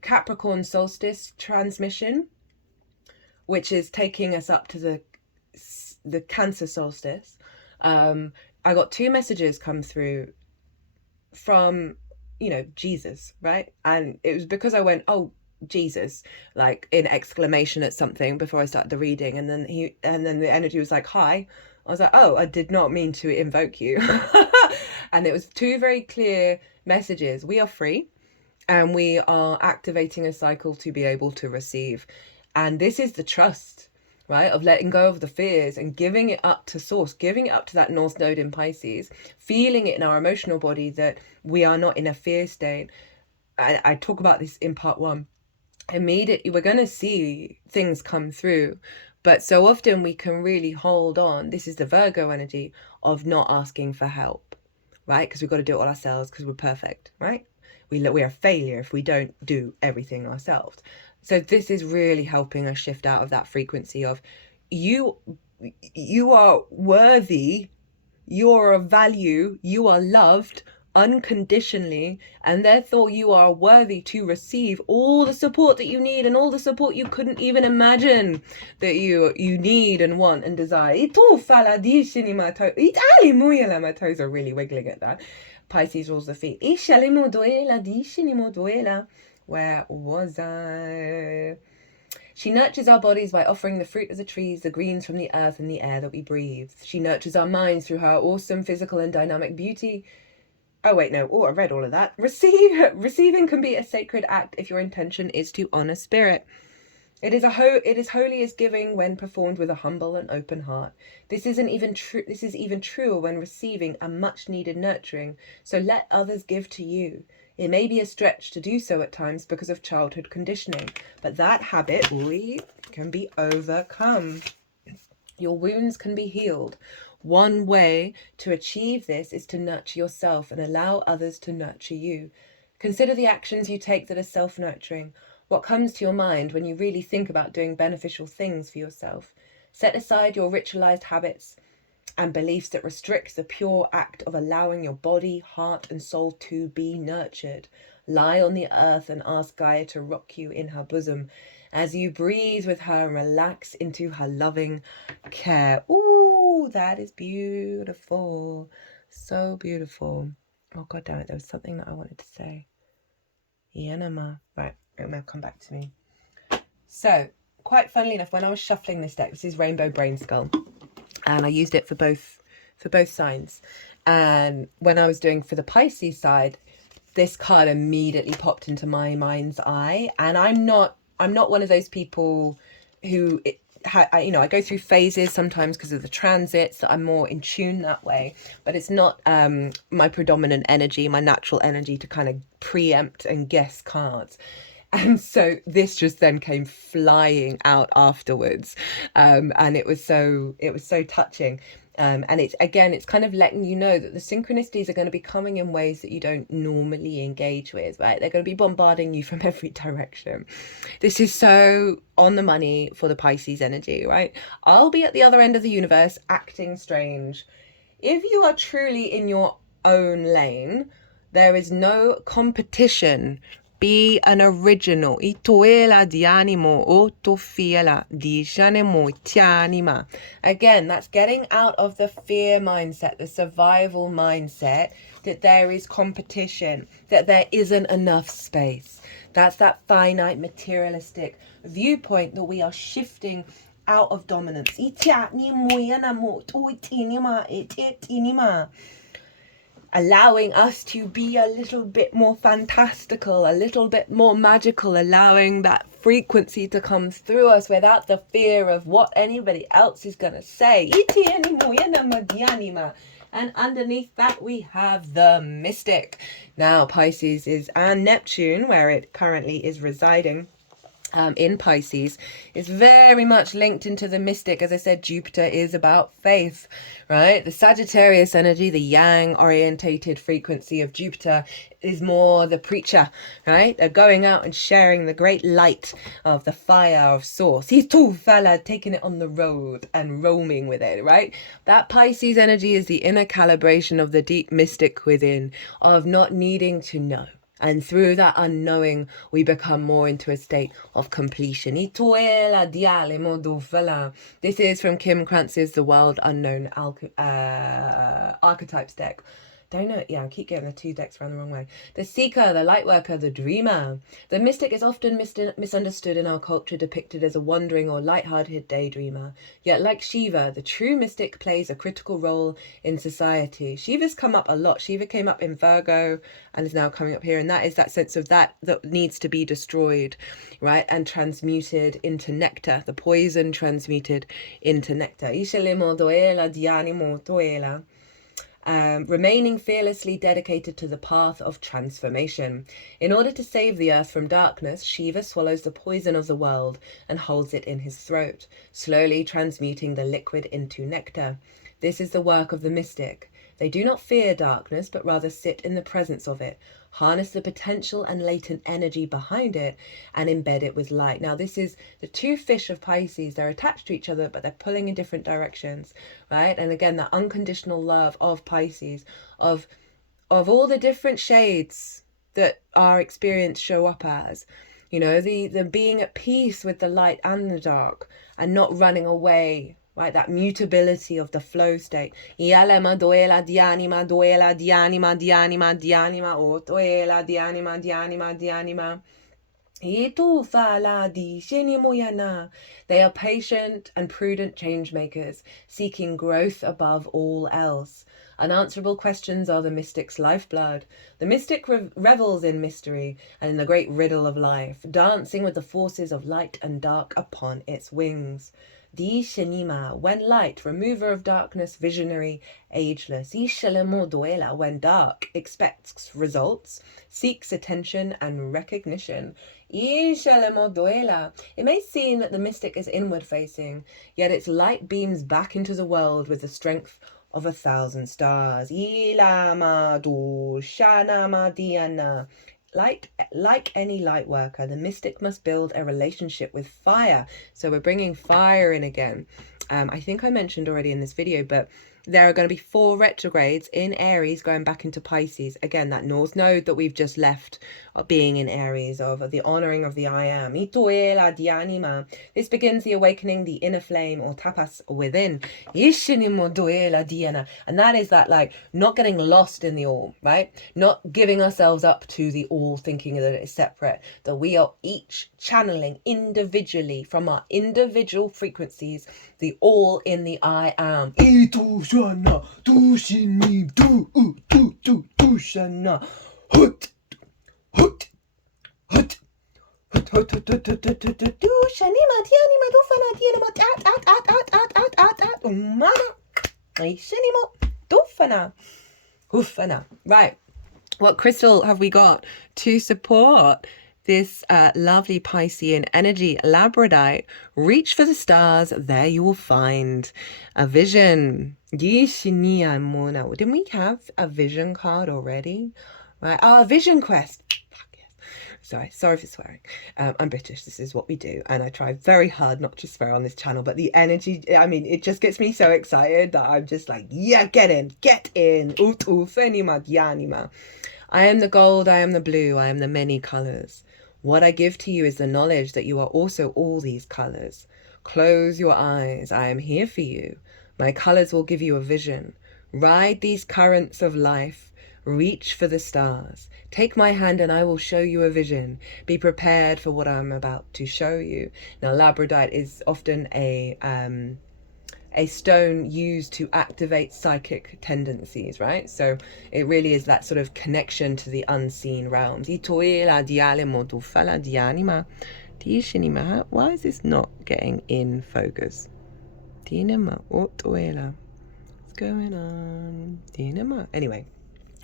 Capricorn solstice transmission, which is taking us up to the Cancer solstice. I got 2 messages come through from Jesus, right? And it was because I went, oh, Jesus, like in exclamation at something before I started the reading, and then the energy was like, hi. I was like, oh, I did not mean to invoke you. And it was two very clear messages. We are free, and we are activating a cycle to be able to receive. And this is the trust, right, of letting go of the fears and giving it up to source, giving it up to that North Node in Pisces, feeling it in our emotional body that we are not in a fear state. I talk about this in part 1. Immediately we're going to see things come through, but so often we can really hold on. This is the Virgo energy of not asking for help, right? Because we've got to do it all ourselves because we're perfect, right? We are a failure if we don't do everything ourselves. So this is really helping us shift out of that frequency of you are worthy, you're of value, you are loved unconditionally, and therefore you are worthy to receive all the support that you need and all the support you couldn't even imagine that you need and want and desire. My toes are really wiggling at that. Pisces rules the feet. Where was I? She nurtures our bodies by offering the fruit of the trees, the greens from the earth and the air that we breathe. She nurtures our minds through her awesome physical and dynamic beauty. Oh, wait, no. Oh, I read all of that. Receiving can be a sacred act if your intention is to honor spirit. It is holy as giving when performed with a humble and open heart. This is even truer when receiving a much needed nurturing. So let others give to you. It may be a stretch to do so at times because of childhood conditioning, but that habit can be overcome. Your wounds can be healed. One way to achieve this is to nurture yourself and allow others to nurture you. Consider the actions you take that are self-nurturing. What comes to your mind when you really think about doing beneficial things for yourself? Set aside your ritualized habits and beliefs that restrict the pure act of allowing your body, heart, and soul to be nurtured. Lie on the earth and ask Gaia to rock you in her bosom as you breathe with her and relax into her loving care. Ooh, that is beautiful. So beautiful. Oh, God damn it. There was something that I wanted to say. Yanama. Right, it may come back to me. So, quite funnily enough, when I was shuffling this deck, this is Rainbow Brain Skull, and I used it for both signs. And when I was doing for the Pisces side, this card immediately popped into my mind's eye. And I'm not one of those people who I go through phases sometimes because of the transits that I'm more in tune that way, but it's not my predominant energy, my natural energy to kind of preempt and guess cards. And so this just then came flying out afterwards, and it was so touching. And it's kind of letting you know that the synchronicities are going to be coming in ways that you don't normally engage with, right? They're going to be bombarding you from every direction. This is so on the money for the Pisces energy, right? I'll be at the other end of the universe acting strange. If you are truly in your own lane, there is no competition. Be an original. Itoela di animo, otofiela di janemo tianima. Again, that's getting out of the fear mindset, the survival mindset, that there is competition, that there isn't enough space. That's that finite materialistic viewpoint that we are shifting out of dominance. Allowing us to be a little bit more fantastical, a little bit more magical, allowing that frequency to come through us without the fear of what anybody else is going to say. And underneath that we have the mystic. Now Pisces and Neptune, where it currently is residing, in Pisces, is very much linked into the mystic. As I said, Jupiter is about faith, right? The Sagittarius energy, the yang orientated frequency of Jupiter, is more the preacher, right? They're going out and sharing the great light of the fire of source. He's too fella, taking it on the road and roaming with it, right? That Pisces energy is the inner calibration of the deep mystic within, of not needing to know. And through that unknowing, we become more into a state of completion. This is from Kim Krantz's The World Unknown Archetypes deck. Don't know. Yeah, I keep getting the two decks around the wrong way. The seeker, the light worker, the dreamer. The mystic is often misunderstood in our culture, depicted as a wandering or light-hearted daydreamer. Yet, like Shiva, the true mystic plays a critical role in society. Shiva's come up a lot. Shiva came up in Virgo and is now coming up here. And that is that sense of that needs to be destroyed, right? And transmuted into nectar. The poison transmuted into nectar. Ishalimo doela dianimo toela. Remaining fearlessly dedicated to the path of transformation. In order to save the earth from darkness, Shiva swallows the poison of the world and holds it in his throat, slowly transmuting the liquid into nectar. This is the work of the mystic. They do not fear darkness, but rather sit in the presence of it, harness the potential and latent energy behind it, and embed it with light. Now, this is the two fish of Pisces. They're attached to each other, but they're pulling in different directions, right? And again, that unconditional love of Pisces, of all the different shades that our experience show up as, you know, the being at peace with the light and the dark, and not running away, right? That mutability of the flow state. Ialema doela dianima, doela dianima, dianima, dianima, o doela dianima, dianima, dianima. They are patient and prudent change makers, seeking growth above all else. Unanswerable questions are the mystic's lifeblood. The mystic revels in mystery and in the great riddle of life, dancing with the forces of light and dark upon its wings. Di Shenima, when light, remover of darkness, visionary, ageless. Ishalemo duela, when dark, expects results, seeks attention and recognition. Ishalemo duela. It may seem that the mystic is inward facing, yet its light beams back into the world with the strength of 1,000 stars. Ilama du shanama diana. Like any light worker, the mystic must build a relationship with fire. So we're bringing fire in again. I think I mentioned already in this video, but there are going to be 4 retrogrades in Aries going back into Pisces. Again, that North Node that we've just left being in Aries, of the honoring of the I am. This begins the awakening, the inner flame or tapas within. And that is that, like, not getting lost in the all, right? Not giving ourselves up to the all, thinking that it's separate, that we are each channeling individually from our individual frequencies, the all in the I am. Right, what crystal have we got to support this lovely Piscean energy? Labradorite. Reach for the stars, there you will find a vision. Didn't we have a vision card already? Right, a vision quest. Sorry for swearing. I'm British, this is what we do, and I try very hard not to swear on this channel, but the energy, I mean, it just gets me so excited that I'm just like, yeah, get in. I am the gold, I am the blue, I am the many colours. What I give to you is the knowledge that you are also all these colours. Close your eyes, I am here for you. My colours will give you a vision. Ride these currents of life. Reach for the stars. Take my hand and I will show you a vision. Be prepared for what I'm about to show you. Now, labradorite is often a stone used to activate psychic tendencies, right? So it really is that sort of connection to the unseen realms. Why is this not getting in focus? What's going on? Anyway.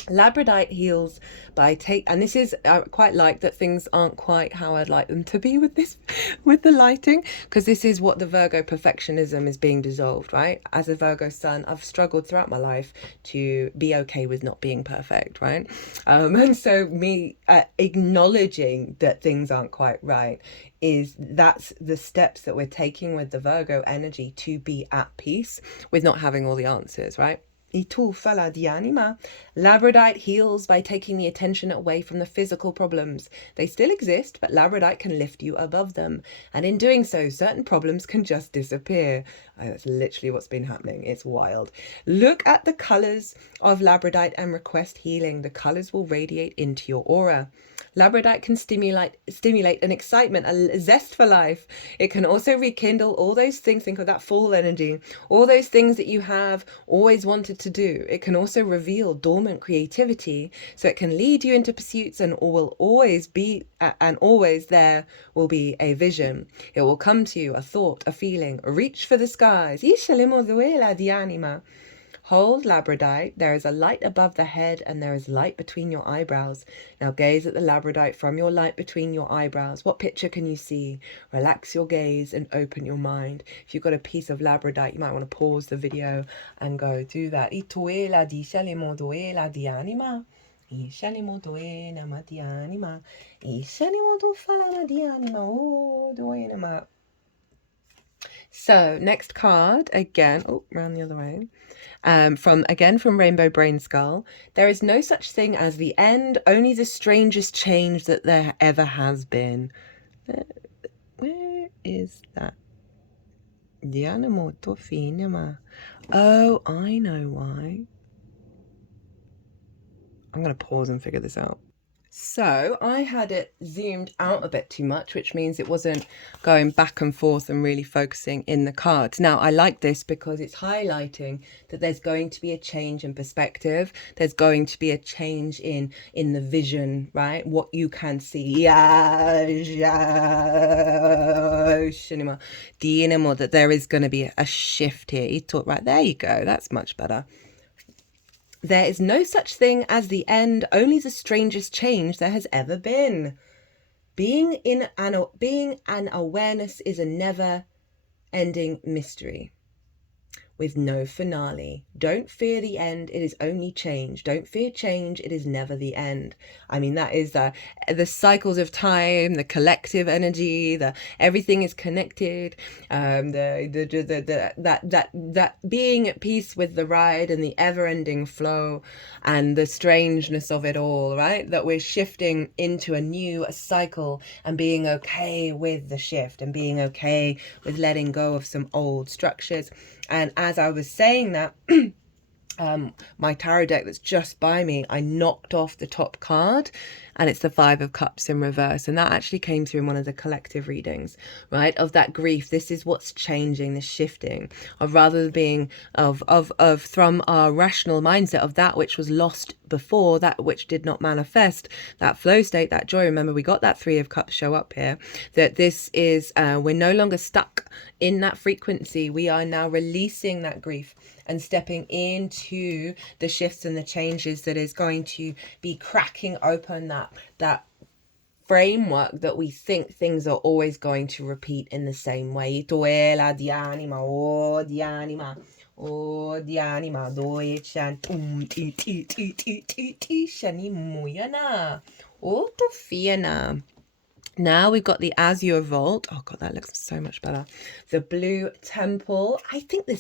Labradorite heals by and this is quite like that things aren't quite how I'd like them to be with the lighting, because this is what the Virgo perfectionism is being dissolved, right? As a Virgo sun, I've struggled throughout my life to be okay with not being perfect, right? And so me acknowledging that things aren't quite right that's the steps that we're taking with the Virgo energy to be at peace with not having all the answers, right? I tu fala di anima. Labradorite heals by taking the attention away from the physical problems. They still exist, but labradorite can lift you above them. And in doing so, certain problems can just disappear. That's literally what's been happening. It's wild. Look at the colours of labradorite and request healing. The colours will radiate into your aura. Labradorite can stimulate an excitement, a zest for life. It can also rekindle all those things, think of that fall energy, all those things that you have always wanted to do. It can also reveal dormant creativity, so it can lead you into pursuits and will always be, and always there will be a vision. It will come to you, a thought, a feeling. Reach for the skies. Hold labradorite. There is a light above the head and there is light between your eyebrows. Now gaze at the labradorite from your light between your eyebrows. What picture can you see? Relax your gaze and open your mind. If you've got a piece of labradorite, you might want to pause the video and go do that. So next card, again, round the other way, from Rainbow Brain Skull. There is no such thing as the end, only the strangest change that there ever has been. Where is that? Oh, I know why. I'm going to pause and figure this out. So I had it zoomed out a bit too much, which means it wasn't going back and forth and really focusing in the cards. Now, I like this because it's highlighting that there's going to be a change in perspective. There's going to be a change in the vision, right? What you can see. That there is going to be a shift here. You thought, right, there you go. That's much better. There is no such thing as the end, only the strangest change there has ever been. Being an awareness is a never-ending mystery with no finale. Don't fear the end, it is only change. Don't fear change, it is never the end. I mean, that is the cycles of time, the collective energy, everything is connected. That being at peace with the ride and the ever-ending flow and the strangeness of it all, right? That we're shifting into a new cycle and being okay with the shift and being okay with letting go of some old structures. And as I was saying that, my tarot deck that's just by me, I knocked off the top card, and it's the Five of Cups in reverse, and that actually came through in one of the collective readings, right, of that grief. This is what's changing, this shifting of, rather than being of from our rational mindset of that which was lost before, that which did not manifest, that flow state, that joy. Remember, we got that Three of Cups show up here, that this is we're no longer stuck in that frequency. We are now releasing that grief and stepping into the shifts and the changes that is going to be cracking open that framework that we think things are always going to repeat in the same way. Now we've got the Azure Vault. Oh God, that looks so much better. The Blue Temple. I think the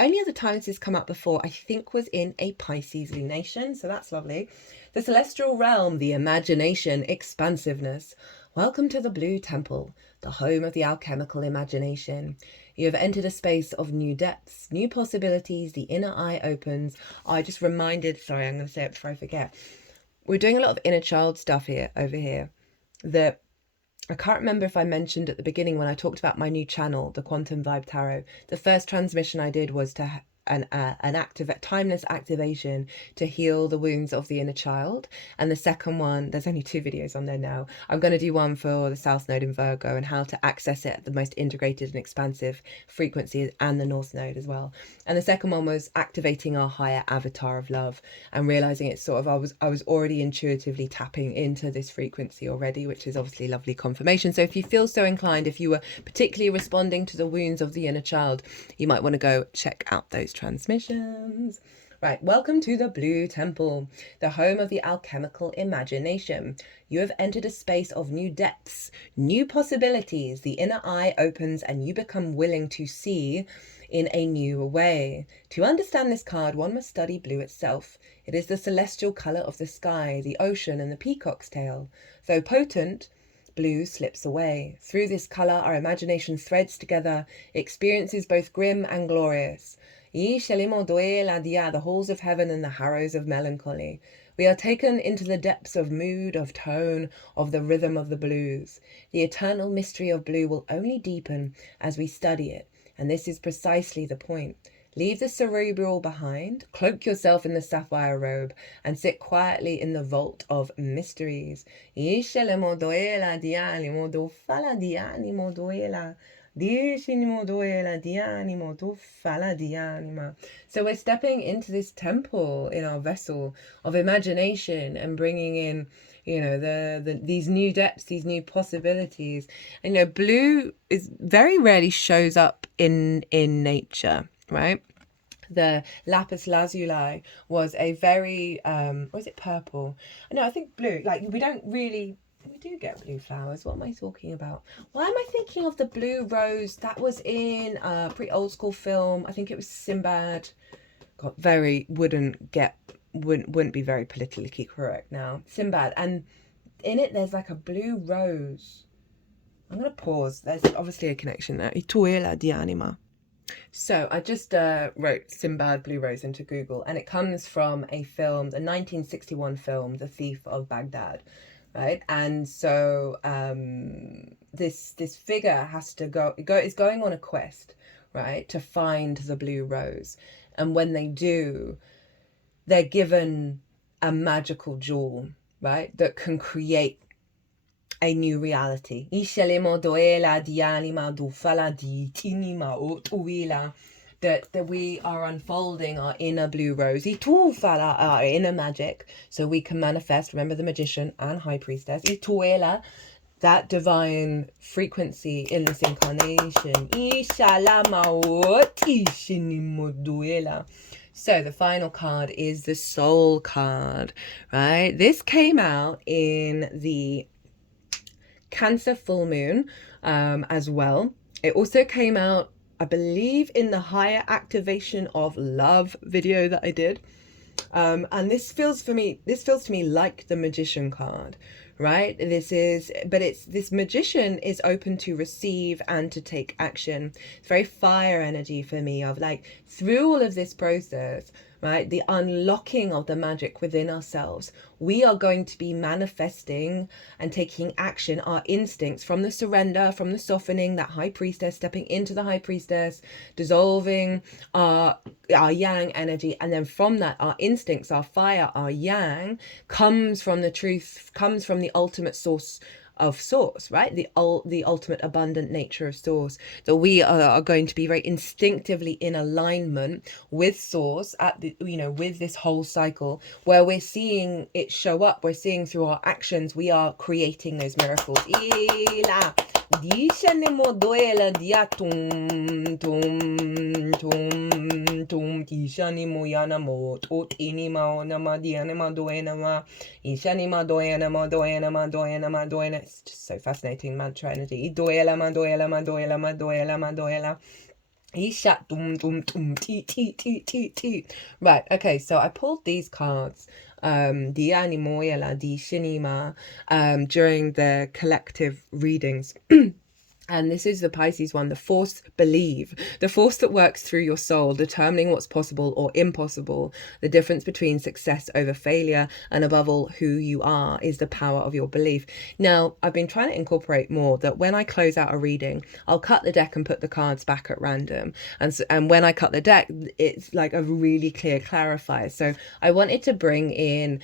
only other time this has come up before, I think, was in a Pisces lunation. So that's lovely. The Celestial Realm, the imagination, expansiveness. Welcome to the Blue Temple, the home of the alchemical imagination. You have entered a space of new depths, new possibilities. The inner eye opens. I just reminded, sorry, I'm going to say it before I forget. We're doing a lot of inner child stuff over here. That I can't remember if I mentioned at the beginning when I talked about my new channel, the Quantum Vibe Tarot. The first transmission I did was to an timeless activation to heal the wounds of the inner child. And the second one, there's only 2 videos on there now. I'm going to do one for the South Node in Virgo and how to access it at the most integrated and expansive frequency, and the North Node as well. And the second one was activating our higher avatar of love and realizing it's sort of, I was already intuitively tapping into this frequency already, which is obviously lovely confirmation. So if you feel so inclined, if you were particularly responding to the wounds of the inner child, you might want to go check out those transmissions. Right, welcome to the Blue Temple, the home of the alchemical imagination. You have entered a space of new depths, new possibilities. The inner eye opens and you become willing to see in a new way. To understand this card, one must study blue itself. It is the celestial colour of the sky, the ocean, and the peacock's tail. Though potent, blue slips away. Through this colour, our imagination threads together experiences both grim and glorious. The halls of heaven and the harrows of melancholy. We are taken into the depths of mood, of tone, of the rhythm of the blues. The eternal mystery of blue will only deepen as we study it, and this is precisely the point. Leave the cerebral behind, cloak yourself in the sapphire robe, and sit quietly in the vault of mysteries. So we're stepping into this temple in our vessel of imagination and bringing in, you know, these new depths, these new possibilities. And, you know, blue is very rarely shows up in nature, right? The lapis lazuli was a very or is it purple? No, I think blue. Like, we do get blue flowers. What am I talking about? Why am I thinking of the blue rose that was in a pretty old school film? I think it was Sinbad. God, wouldn't be very politically correct now. Sinbad, and in it there's like a blue rose. I'm gonna pause. There's obviously a connection there. Ituela di anima. So I just wrote Sinbad Blue Rose into Google, and it comes from a film, the 1961 film, The Thief of Baghdad, right? And so this figure has to is going on a quest, right, to find the blue rose. And when they do, they're given a magical jewel, right, that can create a new reality. That we are unfolding our inner blue rose, our inner magic, so we can manifest, remember the magician and high priestess, that divine frequency in this incarnation. So the final card is the Soul card, right? This came out in the Cancer Full Moon as well. It also came out, I believe, in the Higher Activation of Love video that I did. And this feels to me like the Magician card, right? This magician is open to receive and to take action. It's very fire energy for me, of like, through all of this process, right, the unlocking of the magic within ourselves, we are going to be manifesting and taking action, our instincts, from the surrender, from the softening, that high priestess, stepping into the high priestess, dissolving our yang energy, and then from that, our instincts, our fire, our yang, comes from the truth, comes from the ultimate source of source, right? The ultimate abundant nature of source, that we are going to be very instinctively in alignment with source at the, you know, with this whole cycle, where we're seeing it show up, we're seeing through our actions, we are creating those miracles. It's just so fascinating, mantra energy. Right, okay, so I pulled these cards, during the collective readings. And this is the Pisces one, the force believe, the force that works through your soul, determining what's possible or impossible. The difference between success over failure, and above all, who you are, is the power of your belief. Now, I've been trying to incorporate more that when I close out a reading, I'll cut the deck and put the cards back at random. And when I cut the deck, it's like a really clear clarifier. So I wanted to bring in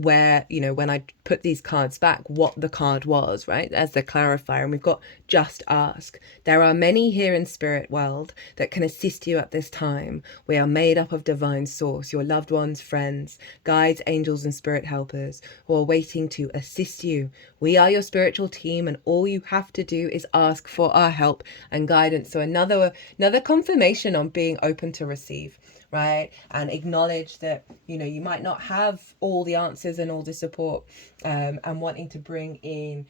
where, you know, when I put these cards back, what the card was, right, as the clarifier. And we've got just ask. There are many here in spirit world that can assist you at this time. We are made up of divine source, your loved ones, friends, guides, angels, and spirit helpers who are waiting to assist you. We are your spiritual team, and all you have to do is ask for our help and guidance. So another confirmation on being open to receive, right? And acknowledge that, you know, you might not have all the answers and all the support, and wanting to bring in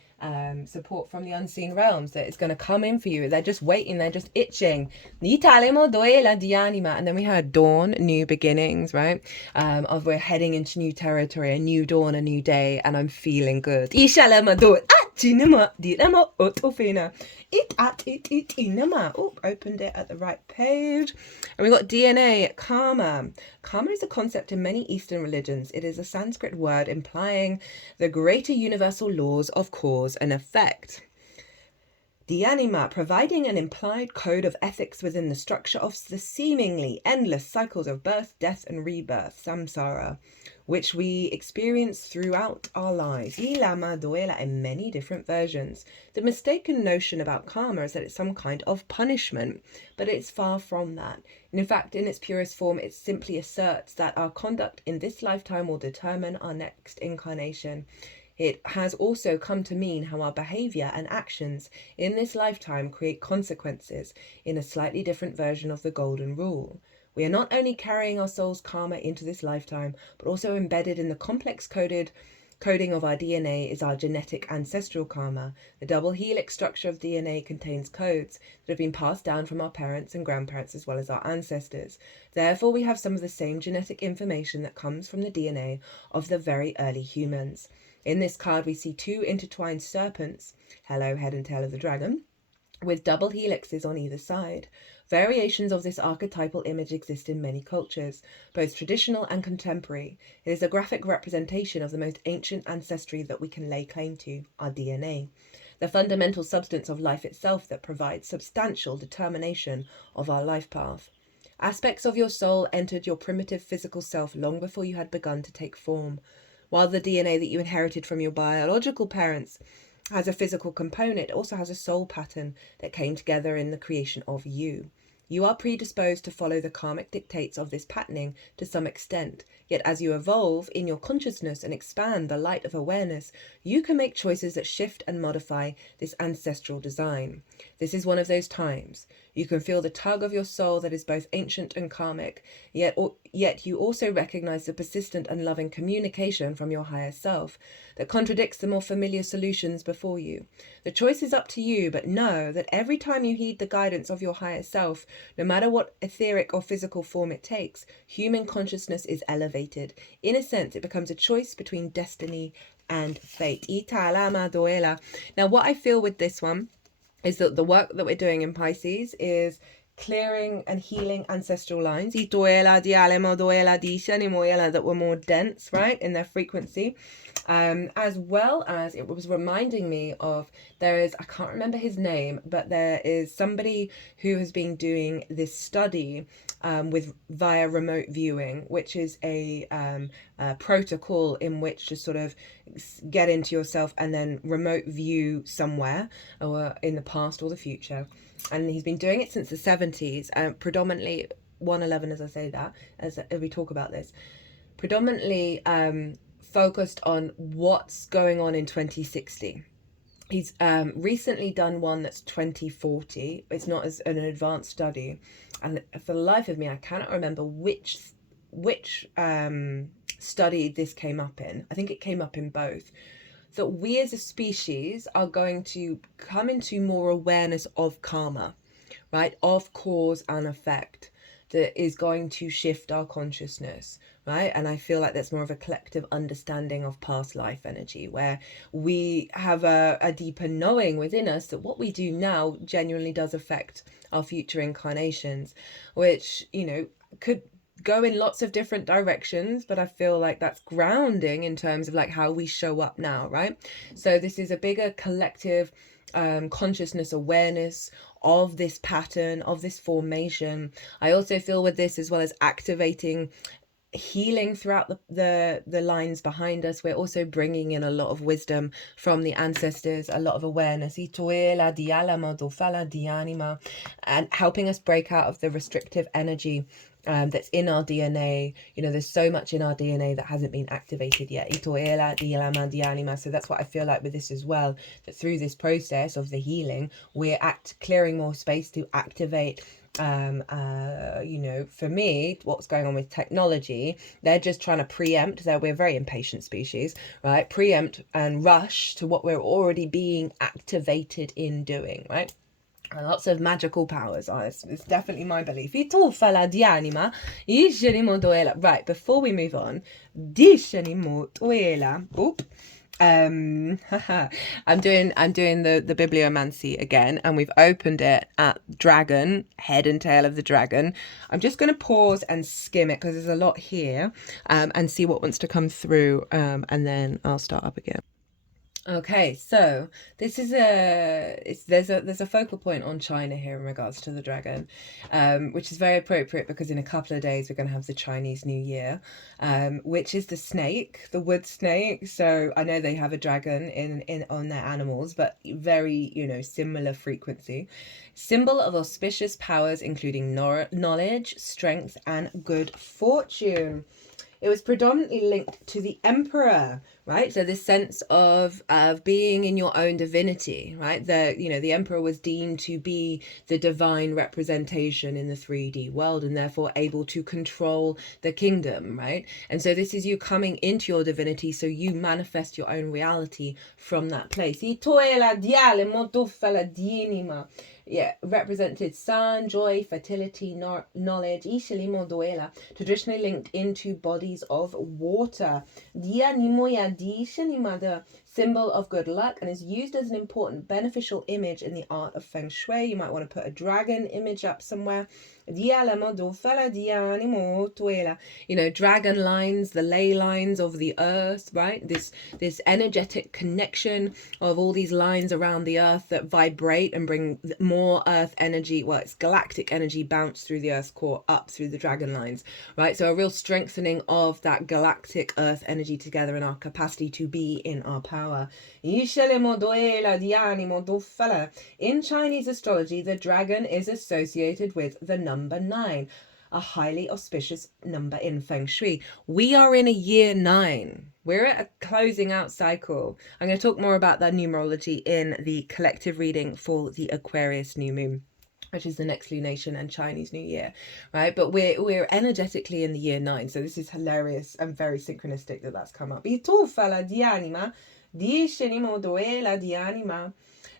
support from the unseen realms that is going to come in for you. They're just waiting, they're just itching. And then we had dawn, new beginnings, right? Of we're heading into new territory, a new dawn, a new day, and I'm feeling good. Oh, opened it at the right page. And we got DNA, karma. Karma is a concept in many Eastern religions. It is a Sanskrit word implying the greater universal laws of cause and effect. Dhyānima, providing an implied code of ethics within the structure of the seemingly endless cycles of birth, death, and rebirth, samsara, which we experience throughout our lives. Ilama doela in many different versions. The mistaken notion about karma is that it's some kind of punishment, but it's far from that. And in fact, in its purest form, it simply asserts that our conduct in this lifetime will determine our next incarnation. It has also come to mean how our behavior and actions in this lifetime create consequences in a slightly different version of the golden rule. We are not only carrying our soul's karma into this lifetime, but also embedded in the complex coding of our DNA is our genetic ancestral karma. The double helix structure of DNA contains codes that have been passed down from our parents and grandparents as well as our ancestors. Therefore, we have some of the same genetic information that comes from the DNA of the very early humans. In this card, we see two intertwined serpents, hello, head and tail of the dragon, with double helixes on either side. Variations of this archetypal image exist in many cultures, both traditional and contemporary. It is a graphic representation of the most ancient ancestry that we can lay claim to, our DNA, the fundamental substance of life itself that provides substantial determination of our life path. Aspects of your soul entered your primitive physical self long before you had begun to take form. While the DNA that you inherited from your biological parents has a physical component, it also has a soul pattern that came together in the creation of you. You are predisposed to follow the karmic dictates of this patterning to some extent, yet as you evolve in your consciousness and expand the light of awareness, you can make choices that shift and modify this ancestral design. This is one of those times. You can feel the tug of your soul that is both ancient and karmic, yet you also recognize the persistent and loving communication from your higher self that contradicts the more familiar solutions before you. The choice is up to you, but know that every time you heed the guidance of your higher self, no matter what etheric or physical form it takes, human consciousness is elevated. In a sense, it becomes a choice between destiny and fate. Now, what I feel with this one is that the work that we're doing in Pisces is clearing and healing ancestral lines that were more dense, right, in their frequency, as well as it was reminding me of, I can't remember his name, but there is somebody who has been doing this study via remote viewing, which is a protocol in which to sort of get into yourself and then remote view somewhere or in the past or the future. And he's been doing it since the 70s, predominantly 111, as I say that, as we talk about this, predominantly focused on what's going on in 2060. He's recently done one that's 2040. It's not as an advanced study, and for the life of me, I cannot remember which study this came up in. I think it came up in both. That we as a species are going to come into more awareness of karma, right? Of cause and effect, that is going to shift our consciousness, right? And I feel like that's more of a collective understanding of past life energy, where we have a deeper knowing within us that what we do now genuinely does affect our future incarnations, which, you know, could go in lots of different directions, but I feel like that's grounding in terms of like how we show up now, right? So this is a bigger collective consciousness awareness of this pattern, of this formation. I also feel with this, as well as activating healing throughout the lines behind us, we're also bringing in a lot of wisdom from the ancestors, a lot of awareness, and helping us break out of the restrictive energy that's in our DNA. You know, there's so much in our DNA that hasn't been activated yet. So that's what I feel like with this as well, that through this process of the healing, we're clearing more space to activate. You know, for me, what's going on with technology, they're just trying to preempt. That we're a very impatient species, right? Preempt and rush to what we're already being activated in doing, right? Lots of magical powers. It's definitely my belief. Right, before we move on, I'm doing the bibliomancy again, and we've opened it at dragon, head and tail of the dragon. I'm just going to pause and skim it because there's a lot here, and see what wants to come through, and then I'll start up again. Okay, so this is there's a focal point on China here in regards to the dragon, which is very appropriate because in a couple of days we're going to have the Chinese New Year, which is the snake, the wood snake. So I know they have a dragon in on their animals, but very, you know, similar frequency. Symbol of auspicious powers, including knowledge, strength, and good fortune. It was predominantly linked to the emperor, right? So this sense of being in your own divinity, right? The emperor was deemed to be the divine representation in the 3D world, and therefore able to control the kingdom, right? And so this is you coming into your divinity, so you manifest your own reality from that place. Yeah, represented sun, joy, fertility, knowledge, traditionally linked into bodies of water. Symbol of good luck, and is used as an important beneficial image in the art of feng shui. You might want to put a dragon image up somewhere. You know, dragon lines, the ley lines of the earth, right? This energetic connection of all these lines around the earth that vibrate and bring more earth energy, well, it's galactic energy, bounce through the earth's core up through the dragon lines, right? So a real strengthening of that galactic earth energy together in our capacity to be in our power. In Chinese astrology, the dragon is associated with the number 9, a highly auspicious number in feng shui. We are in a year 9. We're at a closing out cycle. I'm going to talk more about that numerology in the collective reading for the Aquarius new moon, which is the next lunation and Chinese New Year, right? But we're energetically in the year 9, so this is hilarious and very synchronistic that that's come up.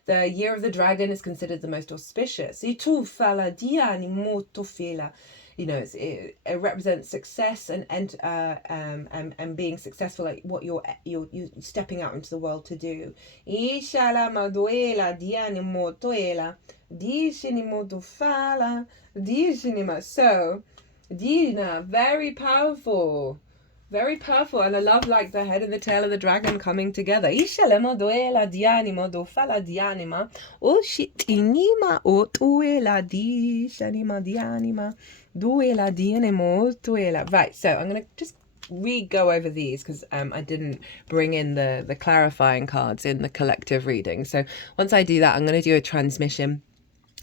The year of the dragon is considered the most auspicious. You know, it represents success and being successful at what you're stepping out into the world to do. So, Dina, very powerful. Very powerful, and I love like the head and the tail of the dragon coming together. Right, so I'm going to just re-go over these because I didn't bring in the clarifying cards in the collective reading. So once I do that, I'm going to do a transmission.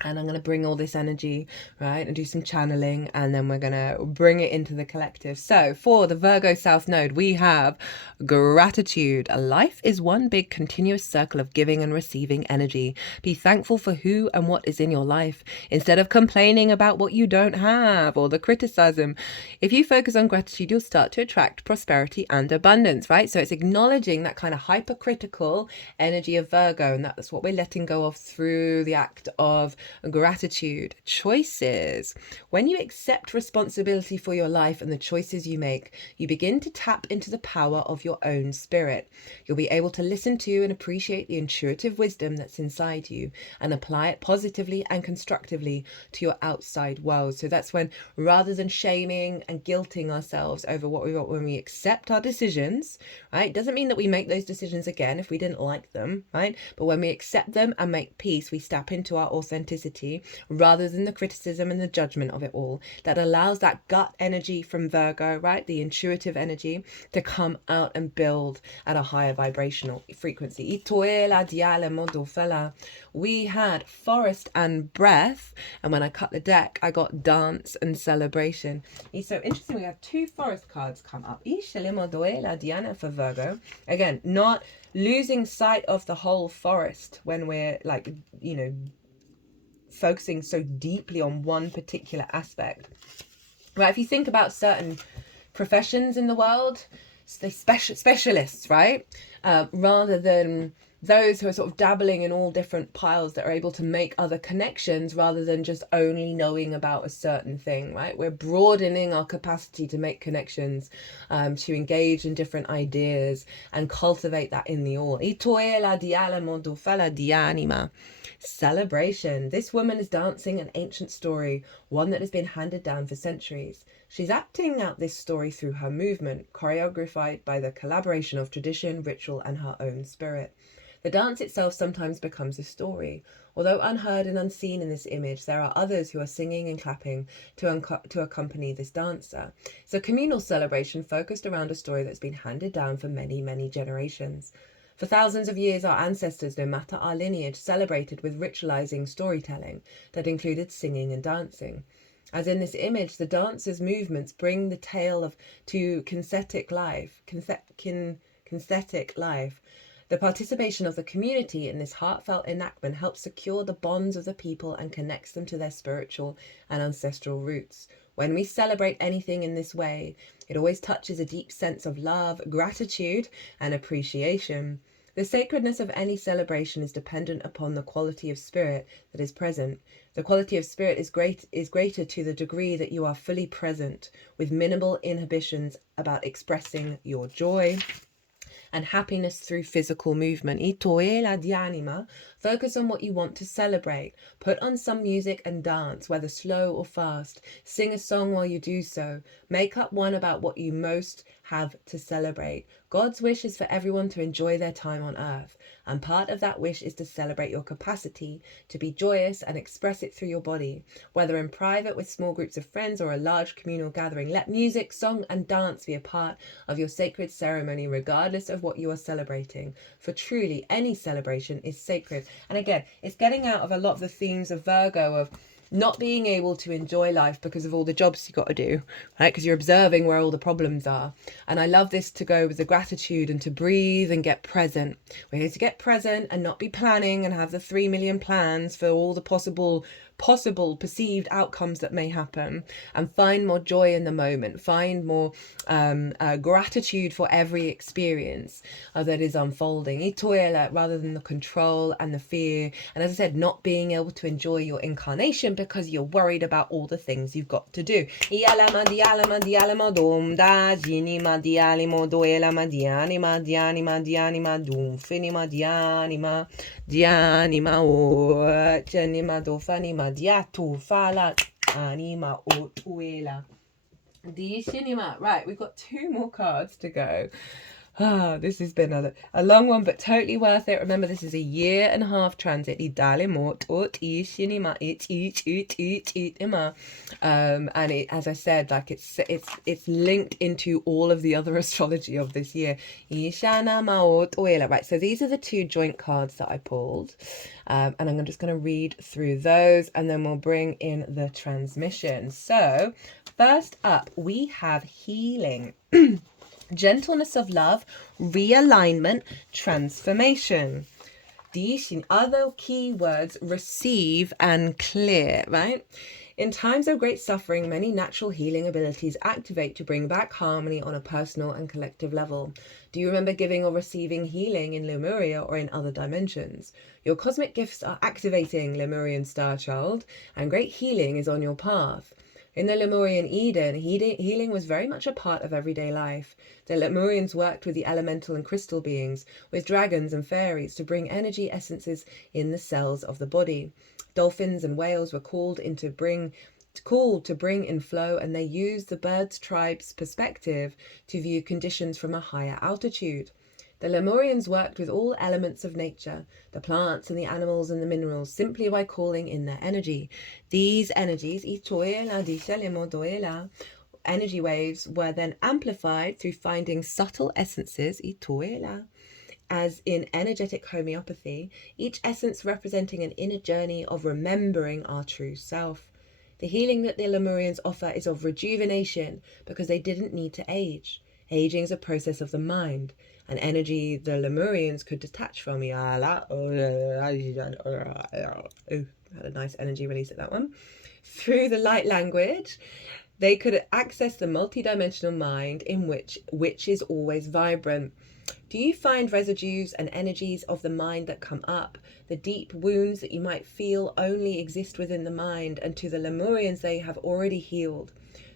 And I'm going to bring all this energy, right, and do some channeling, and then we're going to bring it into the collective. So for the Virgo South Node, we have gratitude. Life is one big continuous circle of giving and receiving energy. Be thankful for who and what is in your life, instead of complaining about what you don't have or the criticism. If you focus on gratitude, you'll start to attract prosperity and abundance, right? So it's acknowledging that kind of hypercritical energy of Virgo, and that's what we're letting go of through the act of gratitude. Choices. When you accept responsibility for your life and the choices you make, you begin to tap into the power of your own spirit. You'll be able to listen to and appreciate the intuitive wisdom that's inside you and apply it positively and constructively to your outside world. So that's when, rather than shaming and guilting ourselves over what we want, when we accept our decisions, right? Doesn't mean that we make those decisions again if we didn't like them, right? But when we accept them and make peace, we step into our authenticity authenticity rather than the criticism and the judgment of it all, that allows that gut energy from Virgo, right, the intuitive energy, to come out and build at a higher vibrational frequency. We had forest and breath, and when I cut the deck I got dance and celebration. It's so interesting, we have two forest cards come up. For Virgo, again, not losing sight of the whole forest when we're like, you know, focusing so deeply on one particular aspect, right? If you think about certain professions in the world, they specialists, right? Rather than those who are sort of dabbling in all different piles that are able to make other connections rather than just only knowing about a certain thing, right? We're broadening our capacity to make connections, to engage in different ideas and cultivate that in the all. Celebration. This woman is dancing an ancient story, one that has been handed down for centuries. She's acting out this story through her movement, choreographed by the collaboration of tradition, ritual, and her own spirit. The dance itself sometimes becomes a story. Although unheard and unseen in this image, there are others who are singing and clapping to accompany this dancer. It's a communal celebration focused around a story that's been handed down for many, many generations. For thousands of years, our ancestors, no matter our lineage, celebrated with ritualizing storytelling that included singing and dancing. As in this image, the dancer's movements bring the tale to kinesthetic life. The participation of the community in this heartfelt enactment helps secure the bonds of the people and connects them to their spiritual and ancestral roots. When we celebrate anything in this way, it always touches a deep sense of love, gratitude, and appreciation. The sacredness of any celebration is dependent upon the quality of spirit that is present. The quality of spirit is greater to the degree that you are fully present, with minimal inhibitions about expressing your joy and happiness through physical movement. Focus on what you want to celebrate. Put on some music and dance, whether slow or fast. Sing a song while you do so. Make up one about what you most have to celebrate. God's wish is for everyone to enjoy their time on earth, and part of that wish is to celebrate your capacity to be joyous and express it through your body, whether in private with small groups of friends or a large communal gathering. Let music, song, and dance be a part of your sacred ceremony, regardless of what you are celebrating, for truly any celebration is sacred. And again, it's getting out of a lot of the themes of Virgo of not being able to enjoy life because of all the jobs you got to do, right? Because you're observing where all the problems are. And I love this to go with the gratitude and to breathe and get present. We're here to get present and not be planning and have the 3 million plans for all the possible perceived outcomes that may happen, and find more joy in the moment, find more gratitude for every experience that is unfolding, rather than the control and the fear, and as I said, not being able to enjoy your incarnation because you're worried about all the things you've got to do. Right, we've got 2 more cards to go. This has been a long one, but totally worth it. Remember, this is a 1.5-year transit. And it, as I said, like it's linked into all of the other astrology of this year. Right, so these are the 2 joint cards that I pulled, and I'm just going to read through those, and then we'll bring in the transmission. So first up, we have healing. Gentleness of love, realignment, transformation. These other keywords: receive and clear, right? In times of great suffering, many natural healing abilities activate to bring back harmony on a personal and collective level. Do you remember giving or receiving healing in Lemuria or in other dimensions? Your cosmic gifts are activating, Lemurian star child, and great healing is on your path. In the Lemurian Eden, healing was very much a part of everyday life. The Lemurians worked with the elemental and crystal beings, with dragons and fairies, to bring energy essences in the cells of the body. Dolphins and whales were called to bring in flow, and they used the birds' tribe's perspective to view conditions from a higher altitude. The Lemurians worked with all elements of nature, the plants and the animals and the minerals, simply by calling in their energy. These energies, energy waves, were then amplified through finding subtle essences, as in energetic homeopathy, each essence representing an inner journey of remembering our true self. The healing that the Lemurians offer is of rejuvenation because they didn't need to age. Aging is a process of the mind, an energy the Lemurians could detach from. Had a nice energy release at that one. Through the light language, they could access the multidimensional mind in which is always vibrant. Do you find residues and energies of the mind that come up? The deep wounds that you might feel only exist within the mind, and to the Lemurians they have already healed.